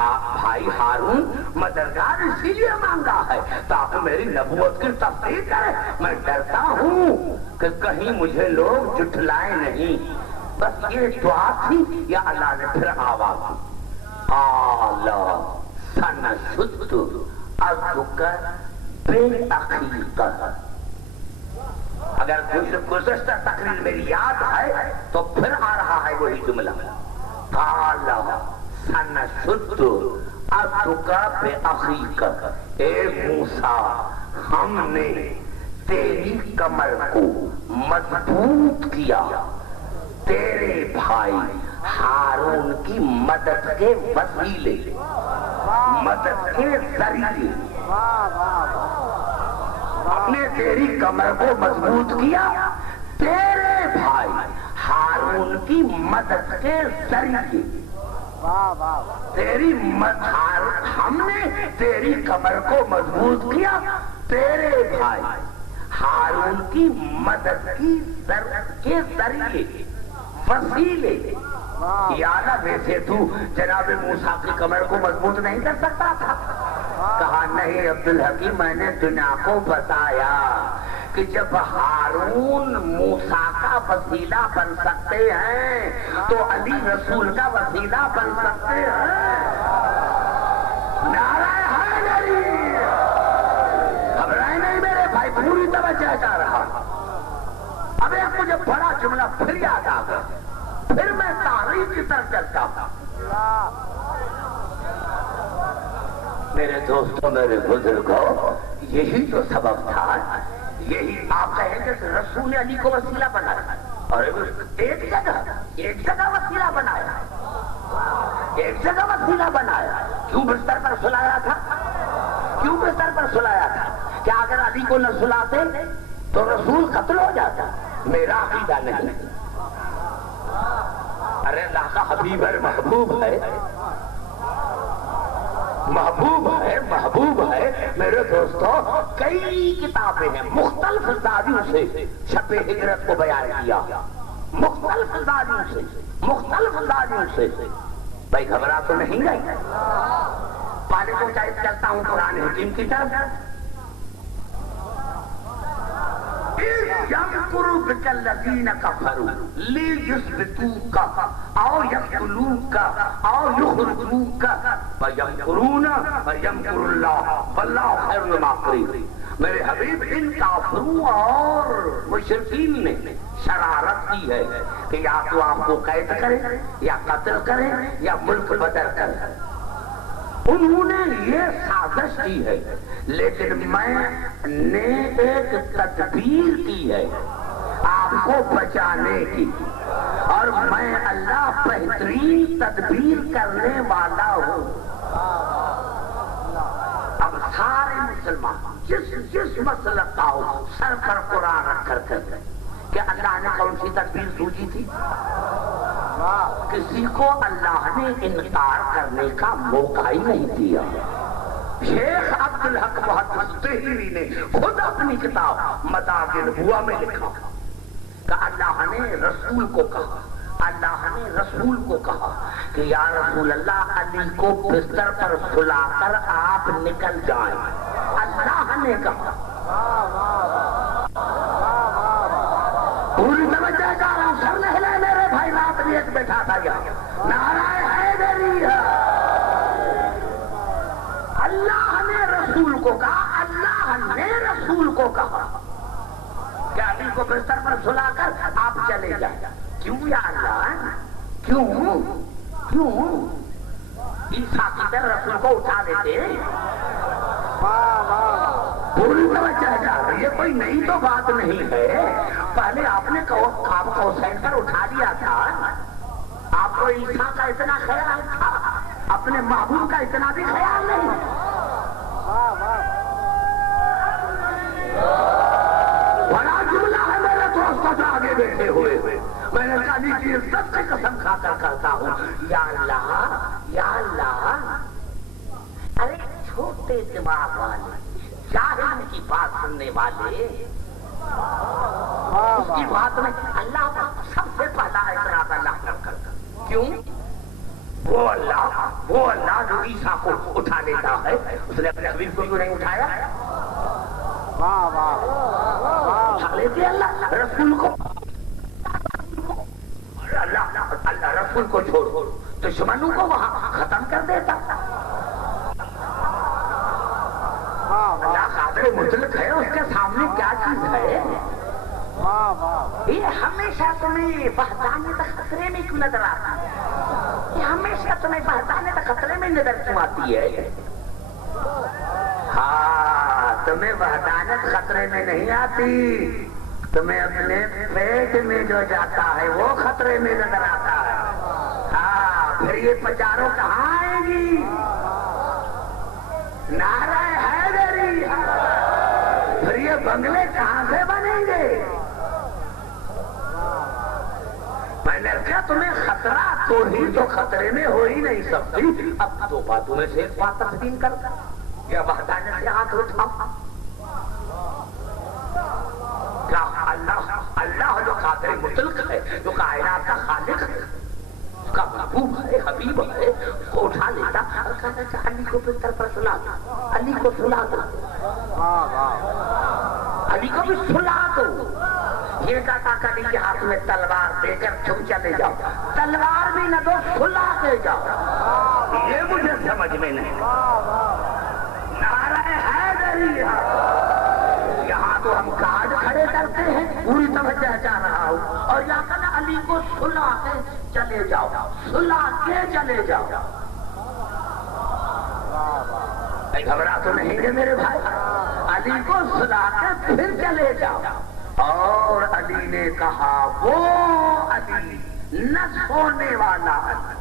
بھائی ہارون مددگار اسی لیے مانگا ہے تاکہ میری نبوت کی تصدیق کرے۔ میں ڈرتا ہوں کہ کہیں مجھے لوگ جھٹلائے نہیں۔ بس یہ دعا تھی، یا اللہ نے پھر آواز دی قال سنشد اذک باخیک۔ اگر گزشتہ تقریر میری یاد ہے تو پھر آ رہا ہے وہی جملہ قال سنشد اذک باخیک۔ اے موسیٰ، ہم نے تیری کمر کو مضبوط کیا تیرے بھائی ہارون کی مدد کے وسیلے، مدد کے ذریعے۔ ہم نے تیری کمر کو مضبوط کیا تیرے بھائی ہارون کی مدد کے ذریعے۔ ہم نے تیری کمر کو مضبوط کیا تیرے بھائی ہارون کی مدد کے ذریعے، وسیلے۔ یا اللہ، ویسے تو جناب موسیٰ کی کمر کو مضبوط نہیں کر سکتا تھا؟ کہا نہیں عبد الحکیم، میں نے دنیا کو بتایا کہ جب ہارون موسیٰ کا وسیلہ بن سکتے ہیں تو علی رسول کا وسیلہ بن سکتے ہیں۔ نعرہ حیدری! گھبرائے نہیں میرے بھائی، پوری توجہ چاہ رہا۔ اب ایک مجھے بڑا جملہ پھر یاد آ گیا، پھر میں تاریخ کی طرف چلتا ہوں۔ میرے دوستوں، میرے بزرگوں، یہی تو سبب تھا، یہی آپ کہیں کہ رسول علی کو وسیلہ بنایا، اور ایک جگہ وسیلہ بنایا، ایک جگہ وسیلہ بنایا۔ کیوں بستر پر سلایا تھا؟ کیوں بستر پر سلایا تھا؟ کیا اگر علی کو نہ سلاتے تو رسول قتل ہو جاتا؟ میرا عقیدہ نہیں۔ ارے اللہ کا حبیب ہے، محبوب ہے، محبوب ہے، محبوب ہے۔ میرے دوستوں، کئی کتابیں ہیں مختلف زاویوں سے شب ہجرت کو بیان کیا، مختلف زاویوں سے، مختلف زاویوں سے۔ بھائی گھبرا تو نہیں گئی؟ پہلے تو چلتا ہوں قرآن حکیم کی طرف۔ یمکر بک الذین کفروا لیثبتوک او یقتلوک او یخرجوک ویمکرون ویمکر اللہ واللہ خیر الماکرین۔ میرے حبیب ان کافروں اور مشرکین نے شرارت کی ہے کہ یا تو آپ کو قید کرے یا قتل کرے یا ملک بدر کرے۔ انہوں نے یہ سازش کی ہے، لیکن میں نے ایک تدبیر کی ہے آپ کو بچانے کی، اور میں اللہ بہترین تدبیر کرنے والا ہوں۔ اب سارے مسلمان جس مسلک کا ہو سر پر قرآن رکھ کر کرتے کہ اللہ نے کون سی تدبیر سوچی تھی؟ کسی کو اللہ نے انکار کرنے کا موقع ہی نہیں دیا۔ شیخ عبدالحق محدث دہلوی نے خود اپنی کتاب مدارج النبوہ میں لکھا کہ اللہ نے رسول کو کہا، اللہ نے رسول کو کہا کہ یا رسول اللہ علی کو بستر پر سلا کر آپ نکل جائیں۔ اللہ نے کہا، پوری توجہ کا سر نہلے میرے بھائی، رات میں ایک بیٹھا تھا یا نعرہ حیدری ہے۔ اللہ نے رسول کو کہا، اللہ نے رسول کو کہا کہ علی کو بستر پر سلا کر آپ چلے جائیں۔ کیوں یا اللہ؟ کیوں عیسیٰ کی طرح رسول کو اٹھا لیتے؟ پوری توجہ ہے، یہ کوئی نئی تو بات نہیں ہے، پہلے آپ نے خواب حسین پر اٹھا لیا تھا۔ آپ کو عیسیٰ کا اتنا خیال تھا، اپنے محبوب کا اتنا بھی خیال نہیں۔ بڑا جملہ ہے میرے دوستوں سے آگے بیٹھے ہوئے، میں نے علی کی عزت سے قسم کھا کر کرتا ہوں، یا اللہ یا اللہ۔ ارے چھوٹے دماغ والے، جاہل کی بات سننے والے، اس کی بات میں اللہ کا سب سے پہلا اعتراض اللہ کرتا۔ کیوں؟ وہ اللہ جو عیسیٰ کو اٹھا لیتا ہے، اس نے اپنے حبیب کو کیوں نہیں اٹھایا؟ اٹھا لیتے اللہ رسول کو، اللہ رسول کو چھوڑ دشمنوں کو وہاں ختم کر دیتا۔ اللہ قادر مطلق ہے، اس کے سامنے کیا چیز ہے؟ یہ ہمیشہ تمہیں وحدانیت خطرے میں کیوں نظر آتی ہے؟ یہ ہمیشہ تمہیں وحدانیت خطرے میں نظر کیوں آتی ہے؟ ہاں، تمہیں وحدانیت خطرے میں نہیں آتی، تمہیں اپنے پیٹ میں جو جاتا ہے وہ خطرے میں نظر آتا ہے۔ ہاں، پھر یہ پچاروں کہاں آئیں گی؟ نعرہ حیدری، پھر یہ بنگلے کہاں سے بنیں گے؟ میں نے کہا تمہیں خطرہ تو ہی تو خطرے میں ہو ہی نہیں سکتی۔ اب دو باتوں میں سے ایک بات تقسیم کر یا وحدانیت سے ہاتھ اٹھا۔ کیا اللہ جو قادر مطلق ہے، جو کائنات کا خالق ہے، اس کا محبوب ہے، حبیب ہے، اس کو اٹھا لیتا اور کہتا تھا علی کو بستر پر سلا دو، علی کو سلا دو، علی کو بھی سلا دو۔ یہ کہتا کہ علی کے ہاتھ میں تلوار دے کر تم چلے جاؤ، تلوار بھی نہ دو، سلا کے جاؤ۔ یہ مجھے سمجھ میں نہیں۔ نعرہ حیدری، یہاں تو ہم کاج کھڑے کرتے ہیں، پوری توجہ چاہ رہا ہوں، اور یا کہنا علی کو سلا کے چلے جاؤ، سلا کے چلے جاؤ۔ گھبرا تو نہیں گے میرے بھائی؟ علی کو سلا کے پھر چلے جاؤ۔ اور علی نے کہا وہ علی نہ سونے والا علی،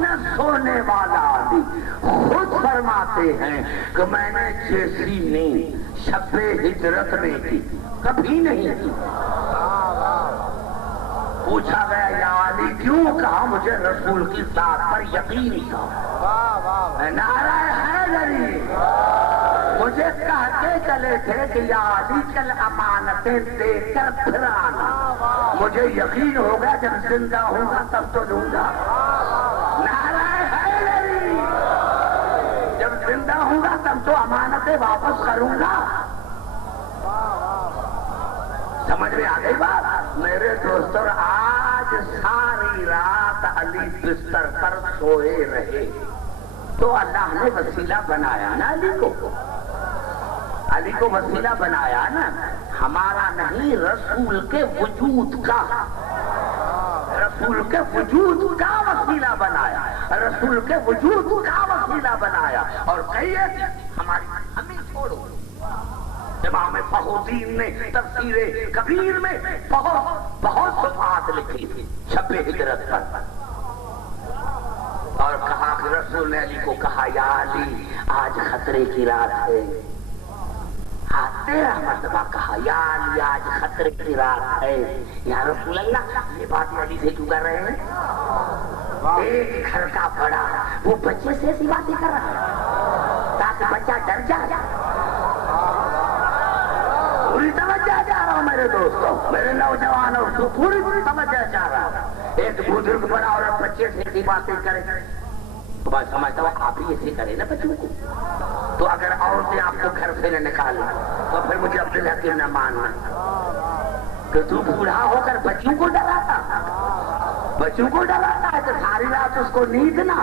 نہ سونے والا علی، خود فرماتے ہیں کہ میں نے جیسی نیند شب ہجرت میں کی کبھی نہیں کی۔ پوچھا گیا یا علی کیوں؟ کہا مجھے رسول کی ذات پر یقین تھا۔ نعرہ حیدری، مجھے کہہ کے چلے تھے کہ یا علی کل امانتیں دے کر پھر آنا، مجھے یقین ہوگا جب زندہ ہوں گا تب تو دوں گا۔ نعرہ حیدری، جب زندہ ہوں گا تب تو امانتیں واپس کروں گا۔ سمجھ میں آ گئی بات؟ میرے دوستوں آج ساری رات علی بستر پر سوئے رہے تو اللہ نے وسیلہ بنایا نا علی کو وسیلہ بنایا نا، ہمارا نہیں رسول کے وجود کا، رسول کے وجود کا وسیلہ بنایا، رسول کے وجود کا وسیلہ بنایا۔ اور کہیے ہماری ہمیں چھوڑو، امام فخر الدین نے تفسیر کبیر میں بہت صفحات لکھی تھی شب ہجرت پر، اور کہا کہ رسول نے علی کو کہا یا علی آج خطرے کی رات ہے، تیرا مرتبہ کہا یا علی آج خطرے کی رات ہے۔ یا رسول اللہ یہ بات علی سے کیوں کر رہے ہیں؟ ایک گھر کا بڑا وہ بچے سے ایسی باتیں کر رہا ہے تاکہ بچہ ڈر جائے۔ پوری توجہ چاہ رہا ہوں میرے دوستوں، میرے نوجوانوں کو پوری توجہ چاہ رہا ہوں۔ ایک بزرگ بڑا عورت بچے سے ایسی باتیں کرے تو میں سمجھتا ہوں آپ ہی ایسے کریں نا بچوں کو۔ تو اگر عورتیں آپ کو گھر سے نہ نکالیں تو پھر مجھے عبد الحکیم نہ ماننا کہ تو بوڑھا ہو کر بچوں کو ڈراتا، بچوں کو ڈراتا ہے کہ ساری رات اس کو نیند نہ۔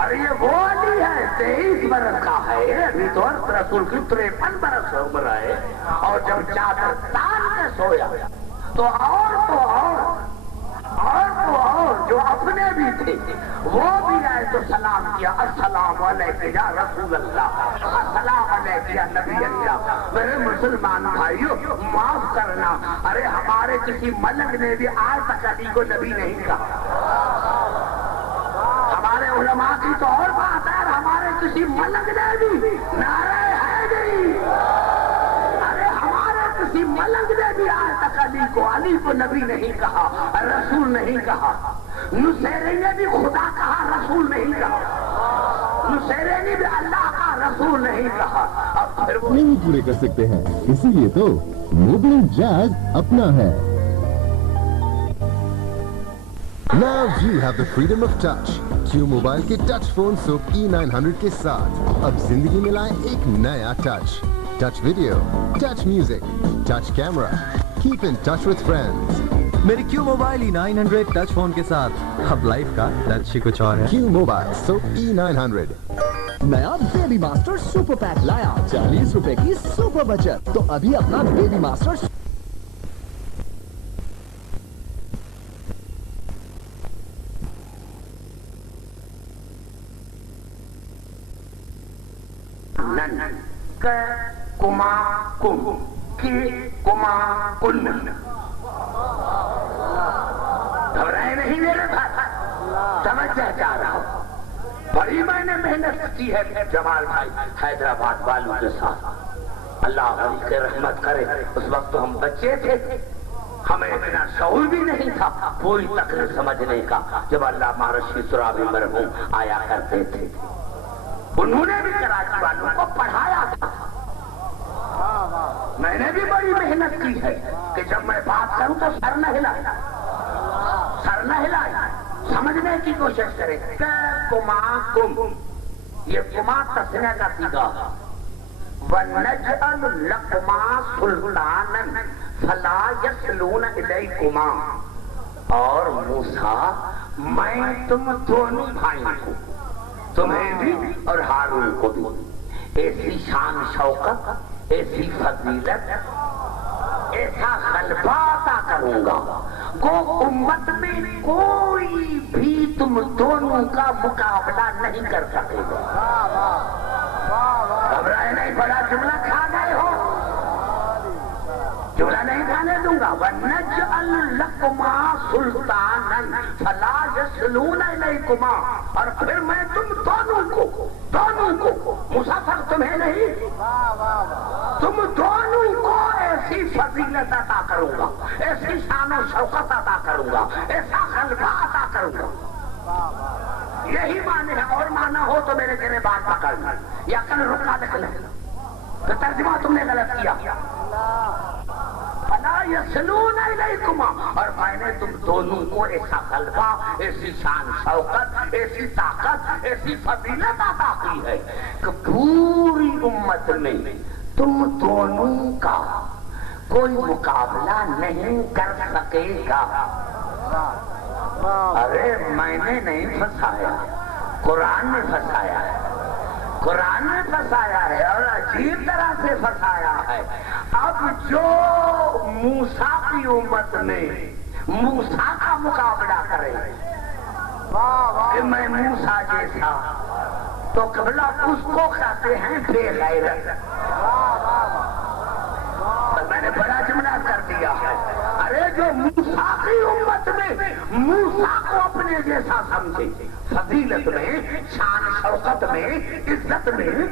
اور یہ وہ علی ہے 23 برس کا ہے، ابھی تو رسول کی 53 برس عمر ہے، اور جب چادر تان کے سویا تو اور جو اپنے بھی تھے وہ بھی آئے تو سلام کیا، السلام علیکم یا رسول اللہ، السلام علیکم یا نبی اللہ۔ میرے مسلمان بھائیوں معاف کرنا، ارے ہمارے کسی ملک نے بھی آج تک علی کو نبی نہیں کہا۔ ہمارے علماء کی تو اور بات ہے، ہمارے کسی ملک نے بھی نعرہ حیدری، ارے ہمارے کسی ملک نے بھی آج تک علی کو نبی نہیں کہا، رسول نہیں کہا۔ نصیرے نے بھی خدا کہا، رسول نہیں کہا۔ نصیرے نے بھی اللہ کا، رسول نہیں کہا۔ اب پھر وہ نہیں پورے کر سکتے ہیں، اسی لیے تو موبائل جاز اپنا ہے۔ Now you have the freedom of touch. Q mobile کے ٹچ فون سوپ E900 کے ساتھ اب زندگی میں لائیں ایک نیا touch, touch video, touch music, touch camera, keep in touch with friends. میری کیو موبائل E900 ٹچ فون کے ساتھ اب لائف کا ٹچ ہی کچھ اور ہے۔ Q موبائل سوپ E900 نیا بیبی ماسٹر سپر پیک لایا، 40 روپے کی سپر بچت، تو ابھی اپنا بیبی ماسٹر کما کم کی کما کن، گھبرائے نہیں میرے بھائی، سمجھنا چاہ رہا ہوں۔ بڑی میں نے محنت کی ہے جمال بھائی حیدرآباد والوں کے ساتھ، اللہ ان کے رحمت کرے۔ اس وقت ہم بچے تھے، ہمیں اتنا شعور بھی نہیں تھا پوری تقریر سمجھنے کا، جب علامہ رشید سرابی مرحوم آیا کرتے تھے، انہوں نے بھی کراچی والوں کو پڑھایا تھا۔ میں نے بھی بڑی محنت کی ہے کہ جب میں بات کروں تو سر نہ ہلائے، سر نہ ہلائے، سمجھنے کی کوشش کرے۔ کما کم، یہ کما تسنیہ کا سیگا، وَنَجْعَلُ لَكُمَا سُلْطَانًا فَلَا يَصْلُونَ إِلَيْكُمَا، اور موسیٰ میں تم دونوں بھائیوں کو، تمہیں بھی اور ہارون کو بھی، ایسی شان شوکت، ایسی فضیلت، ایسا غلبہ عطا کروں گا گو امت میں کوئی بھی تم دونوں کا مقابلہ نہیں کر سکے گا۔ گھبرائے نہیں، بڑا جملہ کھا گئے ہو، جملہ نہیں کھانے دوں گا۔ وَنَجْعَلْ لَكُمَا سُلْطَانًا فَلَا يَصْلُونَ إِلَيْكُمَا، اور پھر میں تم دونوں کو مسافر تمہیں نہیں، تم دونوں کو ایسی فضیلت عطا کروں گا، ایسی شان و شوکت عطا کروں گا، ایسا غلبہ عطا کروں گا۔ یہی معنی ہے، اور معنی ہو تو میرے گھر بات پکڑنا، یا کل رکا لکھ لیں تو ترجمہ تم نے غلط کیا۔ فَلَا يَصْلُونَ إِلَيْكُمَا، اور میں نے تم دونوں کو ایسا غلبہ، ایسی شان شوکت، ایسی طاقت، ایسی فضیلت عطا کی ہے کہ پوری امت میں تم دونوں کا کوئی مقابلہ نہیں کر سکے گا. ارے میں نے نہیں پھنسایا، قرآن نے پھنسایا ہے، قرآن نے پھنسایا ہے اور عجیب طرح سے پھنسایا ہے. اب جو موسیٰ کی امت میں موسیٰ کا مقابلہ کرے کہ میں موسیٰ جیسا، تو قبلہ اس کو کہتے ہیں بے غیرت. میں نے بڑا جملہ کر دیا ہے. ارے جو موسیٰ کی امت میں موسیٰ کو اپنے جیسا سمجھے، فضیلت میں، شان شوکت میں، عزت میں،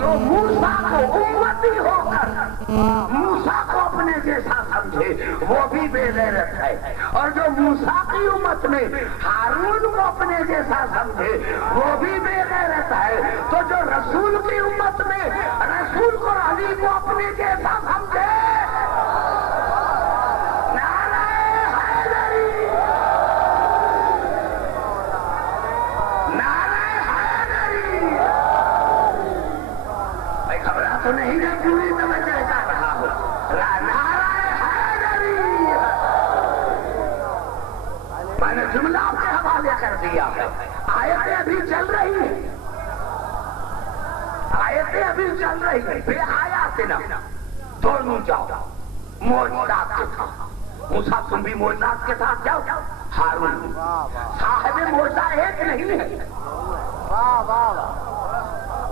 جو موسیٰ کو امتی ہو کر موسیٰ کو اپنے جیسا سمجھے وہ بھی بے غیرت ہے. اور جو موسیٰ کی امت میں ہارون کو اپنے جیسا سمجھے وہ بھی بے غیرت ہے. تو جو رسول کی امت میں رسول کو علی کو اپنے جیسا سمجھے، نعرہ حیدری، نعرہ حیدری. میں گھبرا تو نہیں ہے، پوری توجہ کر رہا ہوں. نعرہ حیدری. میں نے جملہ آپ کے حوالے کر دیا ہے. آیتیں ابھی چل رہی ہیں، آیتیں ابھی چل رہی ہیں. بے آیات نہ دونوں جاؤ معجزات کے ساتھ. موسیٰ تم بھی معجزات کے ساتھ جاؤ. ہارون صاحب معجزہ ایک نہیں ہے،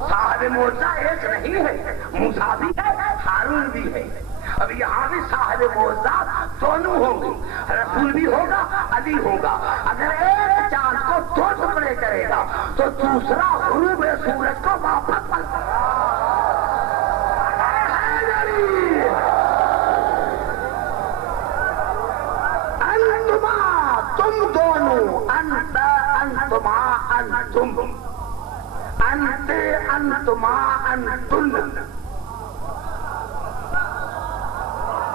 صاحب معجزہ ایک نہیں ہے. موسیٰ بھی ہے، ہارون بھی ہے. اب یہاں بھی صاحب معجزات دونوں ہوں گے. رسول بھی ہوگا، علی ہوگا. اگر ایک چاند کو دو ٹکڑے کرے گا تو دوسرا غروب سورج کو واپس انتما تم دونوں، انت انتما انتم، انت انتما انتن.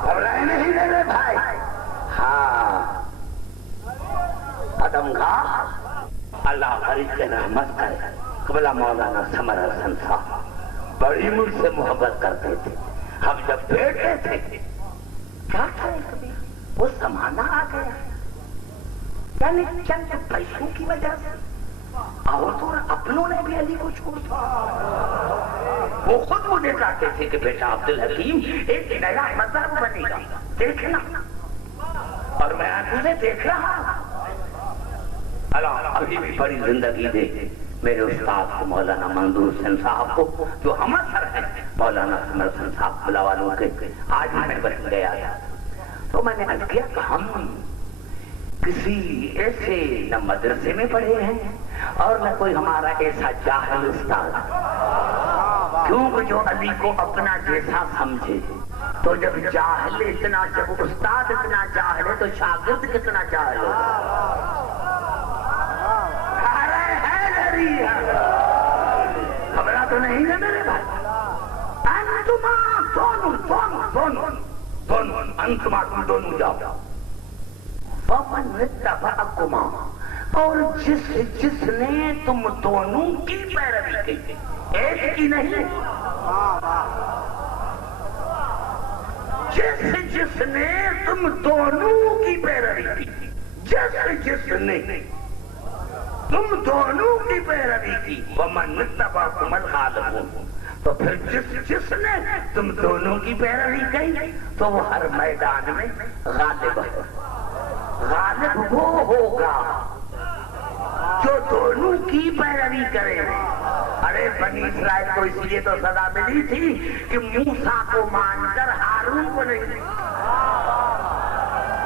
گھبرائے نہیں میرے بھائی. ہاں قدم گاہ اللہ فرید کے رحمت کرے. قبلہ مولانا سمر حسن صاحب بڑی مجھ سے محبت کرتے تھے. ہم جب بیٹھے تھے کیا کرے کبھی وہ زمانہ آ گیا، یعنی چند پیسوں کی وجہ سے اور تو اپنوں نے بھی علی کو چھوڑ دیا. وہ خود مجھے کہتے تھے کہ بیٹا عبدالحکیم ایک نیا مذہب بنے گا، دیکھنا. اور میں تجھے دیکھ رہا. اللہ ابھی بھی بڑی زندگی دے میرے استاد کو مولانا منظور حسین صاحب کو، جو ہم سر ہیں مولانا سمر حسین صاحب بلا والوں کے. آج میں بس گیا تھا تو میں نے عرض کیا کہ ہم کسی ایسے نہ مدرسے میں پڑھے ہیں اور نہ کوئی ہمارا ایسا جاہل استاد، کیونکہ جو علی کو اپنا جیسا سمجھے تو جب جاہل اتنا، جب استاد اتنا جاہل ہے تو شاگرد کتنا جاہل ہو. خبرہ تو نہیں ہے میرے بھائی. انتما دونوں دونوں دونوں دونوں انتما تم دونوں جاؤ. ومن اتبعکما، اور جس نے تم دونوں کی پیروی کی، ایک کی نہیں، جس نے تم دونوں کی پیروی کی، جس نے تم دونوں کی پیروی کی. ومن اتبعکم الغالبون، تو پھر جس نے تم دونوں کی پیروی کی تو وہ ہر میدان میں غالب ہے. غالب وہ ہوگا جو دونوں کی پیروی کرے. ارے بنی اسرائیل کو اس لیے تو سزا ملی تھی کہ موسیٰ کو مان کر ہارون کو نہیں.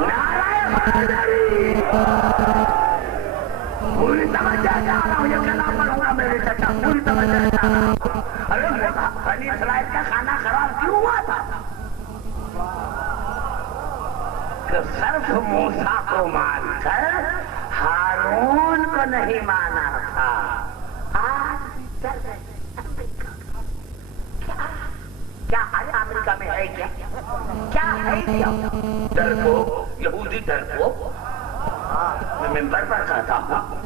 نعرہ حیدری. پوری توجہ جا رہا ہوں، یہ کلام پڑھوں گا میرے چچا، پوری توجہ جا رہا ہوں. ارے بنی اسرائیل کا کھانا خراب کیوں ہوا تھا؟ کہ صرف موسیٰ کو مان کر ہارون کو نہیں مانا تھا. آج کیا امریکہ میں ہے کیا ہے کیا ڈرپوک یہودی ڈرپوک. میں ممبر پر کہتا ہوں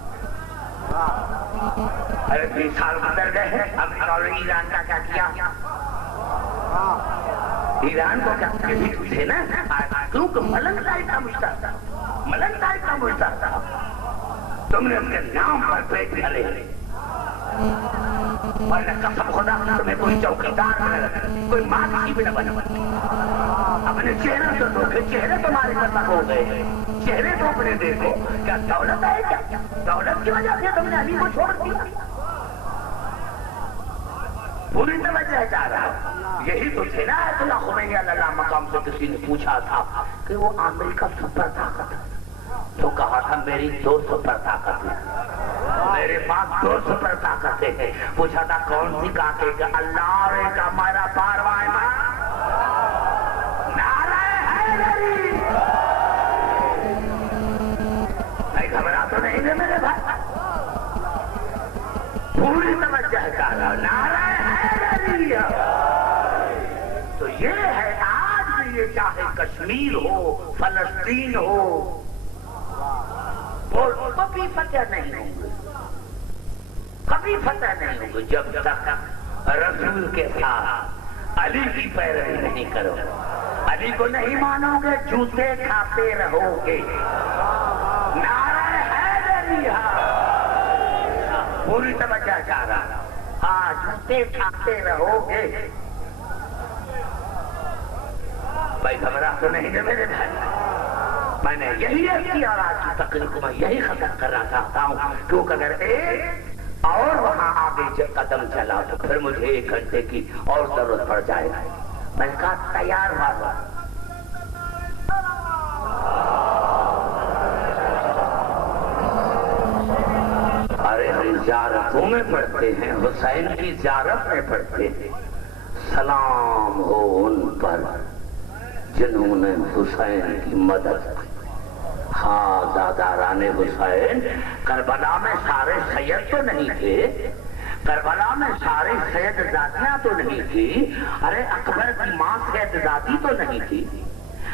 ارے 20 سال گزر گئے ہیں، اب ایران کا کیا کیا؟ ایران کو کیا کسی تھے نا، کیونکہ ملنگ ٹائپ کا مشتہ تھا، ملنگ ٹائپ کا مشتہ تھا، تم نے اس کے نام پر پیٹ بھرے، ورنہ قسم خدا تمہیں کوئی چوکیدار نہ لگا، کوئی ماں بھی نہ بنا۔ اپنے چہرے تو دیکھو، چہرے تمہارے قتل ہو گئے، چہرے تو اپنے دیکھو، کیا دولت ہے کیا؟ دولت کی وجہ سے تم نے علی کو چھوڑ دیا؟ پوری توجہ چاہ رہا، یہی تو تھے نا آیت اللہ خمینی علیہ السلام مقام سے کسی نے پوچھا تھا کہ وہ امریکہ سپر طاقت ہے، تو کہا تھا میری 2 سپر طاقت ہے، میرے پاس 2 سپر طاقتیں ہیں۔ پوچھا تھا کون سی؟ کہا کہ اللہ اور ایک ہمارا پارواں ایمان، نعرہ حیدری۔ نہیں گھبرا تو نہیں ہے میرے بھائی، پوری توجہ کا نعرہ حیدری۔ تو یہ ہے آج بھی، یہ چاہے کشمیر ہو، فلسطین ہو، کبھی فتح نہیں ہوں گے، کبھی فتح نہیں ہوں گے جب تک رسول کے ساتھ علی کی پیروی نہیں کرو، علی کو نہیں مانو گے، جوتے کھاتے رہو گے۔ نعرہ حیدری، پوری توجہ چاہ رہا، ہاں جوتے کھاتے رہو گے۔ بھائی گھبرا تو نہیں ہے میرے بھائی، میں نے یہی اختیار آج کی تقریر کو میں یہی ختم کرنا چاہتا ہوں، کیونکہ اگر ایک اور وہاں آگے قدم چلا تو پھر مجھے 1 گھنٹے کی اور ضرورت پڑ جائے گا۔ میں نے کہا تیار ہوا، ارے ہم زیارتوں میں پڑھتے ہیں، حسین کی زیارت میں پڑھتے ہیں، سلام ہو ان پر جنہوں نے حسین کی مدد کی۔ ہاں زاداران حسین، کربلا میں سارے سید تو نہیں تھے، کربلا میں سارے سید زادیاں تو نہیں تھی، ارے اکبر کی ماں سید زادی تو نہیں تھی،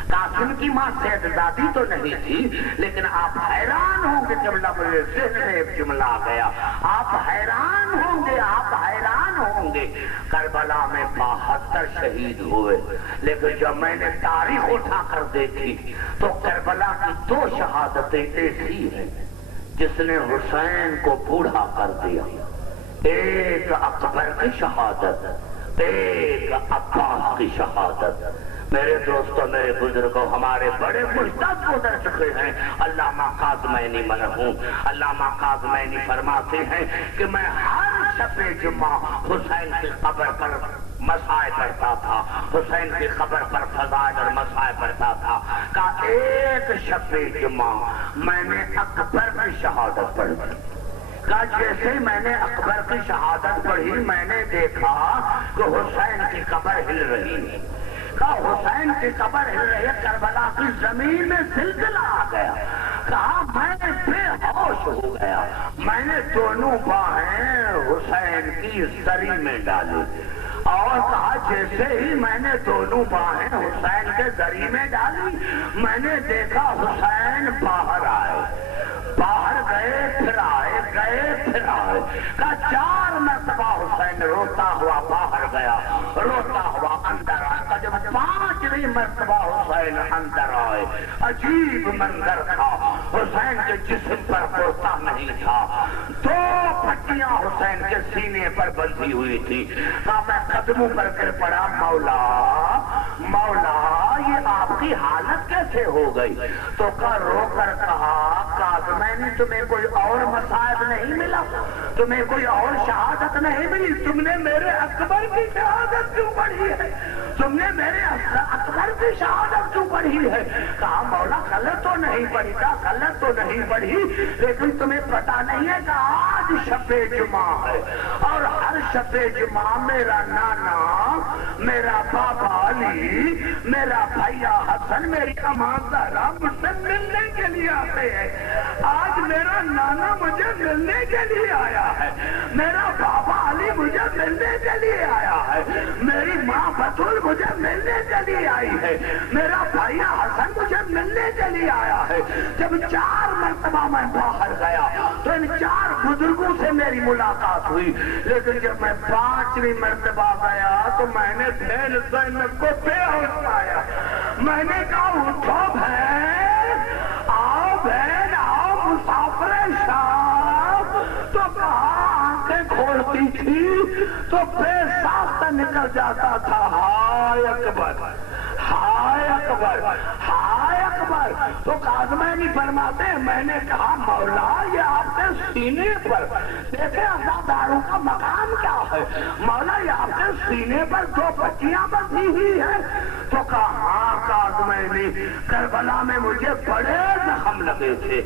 قاسم کی ماں سید زادی تو نہیں تھی، لیکن آپ حیران ہوں گے جب میرے ذہن میں ایک جملہ آ گیا، آپ حیران ہوں گے، آپ حیران ہوں گے، کربلا میں 72 شہید ہوئے، لیکن جب میں نے تاریخ اٹھا کر دیکھی تو کربلا کی 2 شہادتیں ایسی ہیں جس نے حسین کو بوڑھا کر دیا، ایک اکبر کی شہادت، ایک عباس کی شہادت۔ میرے دوستوں، میرے بزرگوں، ہمارے بڑے مجدد گزر چکے ہیں، علامہ قاسمینی مرحوم، علامہ قاسمینی فرماتے ہیں کہ میں ہر شب جمعہ حسین کی قبر پر مسائل پڑھتا تھا، حسین کی قبر پر فضائل اور مسائل پڑھتا تھا، کہ ایک شب جمعہ میں نے اکبر کی شہادت پڑھی، کہ جیسے میں نے اکبر کی شہادت پڑھی میں نے دیکھا کہ حسین کی قبر ہل رہی ہے، کہ حسین کی قبر ہل رہی ہے، کربلا کی زمین میں زلزلہ آ گیا، کہا میں بے ہوش ہو گیا، میں نے دونوں باہیں حسین کی زری میں ڈالی، اور کہا جیسے ہی میں نے دونوں باہیں حسین کے زری میں ڈالی میں نے دیکھا حسین باہر آئے، باہر گئے پھر آئے، گئے پھر آئے، کہا 4 مرتبہ حسین روتا ہوا باہر گیا، روتا ہوا اندر آیا، جب 5ویں مرتبہ حسین اندر آئے، عجیب منظر تھا، حسین کے جسم پر کرتا نہیں تھا، 2 پٹیاں حسین کے سینے پر بندھی ہوئی تھی، کہا میں قدموں پر گر پڑا، مولا مولا یہ آپ کی حالت کیسے ہو گئی؟ تو کہا رو کر کہا میں نے تمہیں کوئی اور مصائب نہیں ملا، تمہیں کوئی اور شہادت نہیں ملی، تم نے میرے اکبر کی شہادت کیوں پڑھی ہے، تم نے میرے اکبر کی شہادت کیوں پڑھی ہے؟ کہا مولا غلط تو نہیں پڑھی، کہا غلط تو نہیں پڑھی، لیکن تمہیں پتا نہیں ہے کہ آج شب جمعہ ہے، اور ہر شب جمعہ میرا نانا، میرا بابا علی، میرا بھیا حسن، میری اماں زہرا مجھ سے ملنے کے لیے آتے ہیں، آج میرا نانا مجھے ملنے کے لیے آیا ہے، میرا بابا علی مجھے ملنے کے لیے آیا ہے، میری ماں بطول مجھے ملنے کے لیے آئی ہے، میرا بھائی حسن مجھے ملنے کے لیے آیا ہے۔ جب 4 مرتبہ میں باہر گیا تو ان 4 بزرگوں سے میری ملاقات ہوئی، لیکن جب میں 5ویں مرتبہ گیا تو میں نے بہن زینب کو بے ہوش پایا۔ میں نے کہا اٹھو بہن، آؤ بہن، آؤ مسافر شام۔ تو کہا آنکھیں کھولتی تھی تو بے ساختہ نکل جاتا تھا، ہائے اکبر، ہائے اکبر، ہائے اکبر۔ تو کاظمینی فرماتے ہیں میں نے کہا مولا یہ آپ کے سینے پر دیکھیں عزاداروں کا مقام کیا ہے، مولا یہ آپ کے سینے پر 2 پٹیاں بندھی ہوئی ہیں۔ تو کہا ہاں کاظمینی، کربلا میں مجھے بڑے زخم لگے تھے،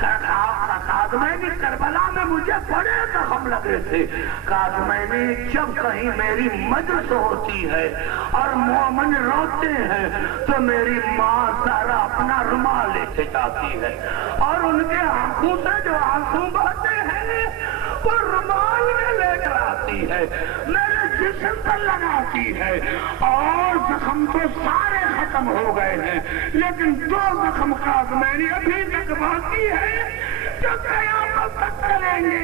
کاظمینی کربلا میں مجھے بڑے زخم لگے تھے۔ کاظمینی جب کہیں میری مجلس ہوتی ہے اور مومن روتے ہیں تو میری ماں سارا اپنا رومال لے کے جاتی ہے اور ان کے آنکھوں سے جو آنسو بہتے ہیں وہ رومال میں لے کر آتی ہے، میرے جسم پر لگاتی ہے، اور زخم تو سارے ختم ہو گئے ہیں لیکن 2 زخم کاظمینی ابھی تک باقی ہے جو قیامت تک کریں گے۔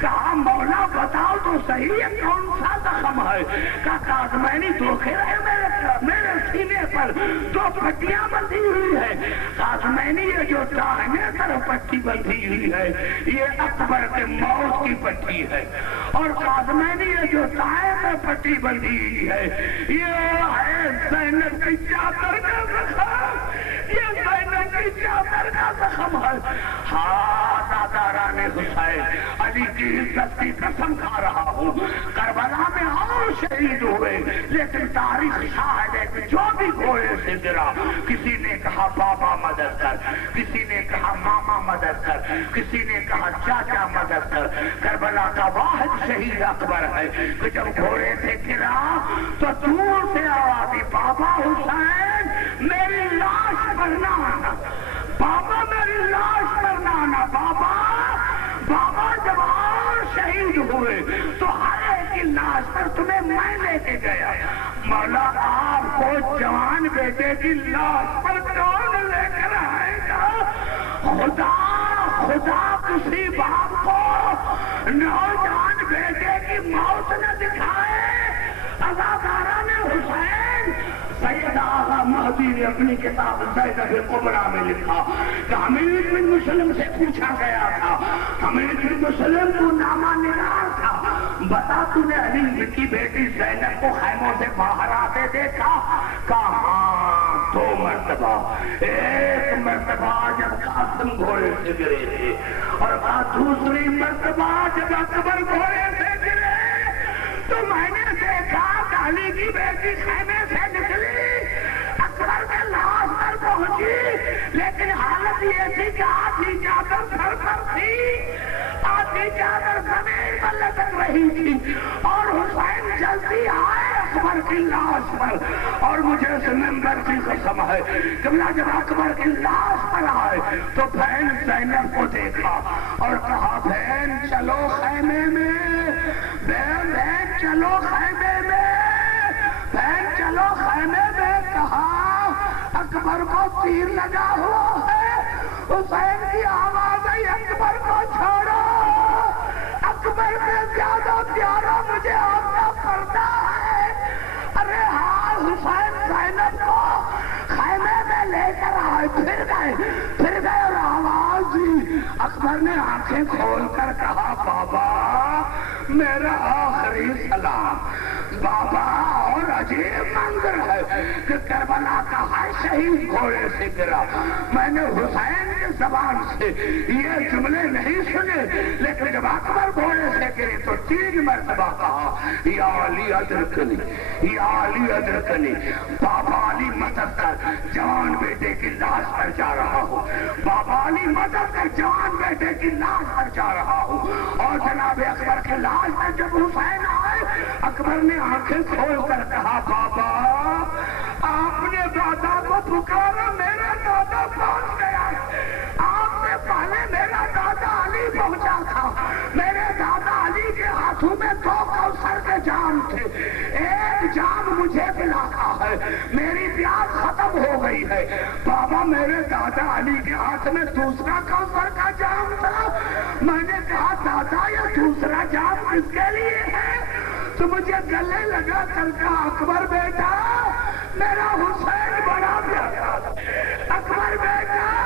کہا مولا بتاؤ تو صحیح ہے کون سا زخم ہے؟ کہا کاظمینی دھوکے رہے میرے سینے پر 2 پٹیاں بندھی ہوئی ہے۔ کاظمینی یہ جو داہنے طرف پٹی بندھی ہوئی ہے یہ اکبر کے موت کی پٹی ہے، اور کاظمینی یہ جو دائیں میں پٹی بندھی ہوئی ہے یہ ہے زینب کی چادر کا زخم، یہ زینب کی چادر کا زخم ہے۔ ہاں داداران حسین علی کی عزت کی قسم کھا رہا ہوں، کربلا میں اور شہید ہوئے لیکن تاریخ شاہد ہے کہ جو بھی گھوڑے سے گرا، کسی نے کہا بابا مدد کر، کسی نے کہا ماما مدد کر، کسی نے کہا چاچا مدد کر۔ کربلا کا واحد شہید اکبر ہے کہ جب گھوڑے سے گرا تو دور سے آواز دی بابا حسین میری لاش پر نہ آنا، بابا میری لاش پر نہ آنا، بابا بابا جب اور شہید ہوئے تو ہر ایک کی لاش پر تمہیں میں لے کے گیا، مولا آپ کو جوان بیٹے کی لاش پر کون لے کر آئے گا؟ خدا کسی باپ کو نوجوان بیٹے کی موت نہ دکھائے۔ عزاداران حسین سید آغا مہدی نے اپنی کتاب زینب کبریٰ میں لکھا کہ حمید بن مسلم سے پوچھا گیا تھا، حمید بن مسلم تو نامہ نگار تھا، بتا تو نے علی کی بیٹی زینب کو خیموں سے باہر آتے دیکھا؟ کہا 2 مرتبہ، ایک مرتبہ جب قاسم گھوڑے سے گرے تھے اور دوسری مرتبہ جب اکبر گھوڑے سے گرے تو میں نے دیکھا کہ علی کی بیٹی خیمے سے نکلی، اکبر کے لاش پر پہنچی، لیکن حالت یہ تھی کہ آدھی چادر سر پر تھی، آدھی چادر زمین پر لٹک رہی تھی، اور حسین جلدی آئے اکبر کی لاش پر، اور مجھے اس منبر کی قسم ہے کہ جب اکبر کی لاش پر آئے تو بہن زینب کو دیکھا اور کہا بہن چلو خیمے میں، بہن چلو خیمے میں، بہن چلو خیمے میں۔ کہا اکبر کو تیر لگا ہوا ہے، حسین کی آواز آئی اکبر کو چھوڑو، اکبر سے زیادہ پیارا مجھے آپ کا پردہ ہے۔ ارے ہاں حسین زینب کو خیمے میں لے کر آئے، پھر گئے اور آواز دی۔ اکبر نے آنکھیں کھول کر کہا بابا میرا آخری سلام، بابا اور عجیب منظر ہے کہ کربلا کا ہر شہید گھوڑے سے گرا۔ میں نے حسین کی زبان سے یہ جملے نہیں سنے، لیکن جب اکبر گھوڑے سے گرے تو 3 مرتبہ کہا یا علی ادرکنی، یا علی ادرکنی، بابا علی مدد کر، جوان بیٹے کی لاش پر جا رہا ہوں، بابا علی مدد کر، جوان بیٹے کی لاش پر جا رہا ہوں۔ اور جناب اکبر کے لاش پر جب حسین آئے، اکبر نے آنکھیں کھول کر کہا بابا آپ نے دادا کو پکارا، میرا دادا پہنچ گیا، آپ سے پہلے میرا دادا جام تھے، ایک جام مجھے پلاتا ہے، میری پیاس ختم ہو گئی ہے۔ بابا میرے دادا علی کے ہاتھ میں دوسرا کوثر کا جام تھا، میں نے کہا دادا یہ دوسرا جام کس کے لیے ہے؟ تو مجھے گلے لگا کر کہا اکبر بیٹا میرا حسین بڑا پیارا، اکبر بیٹا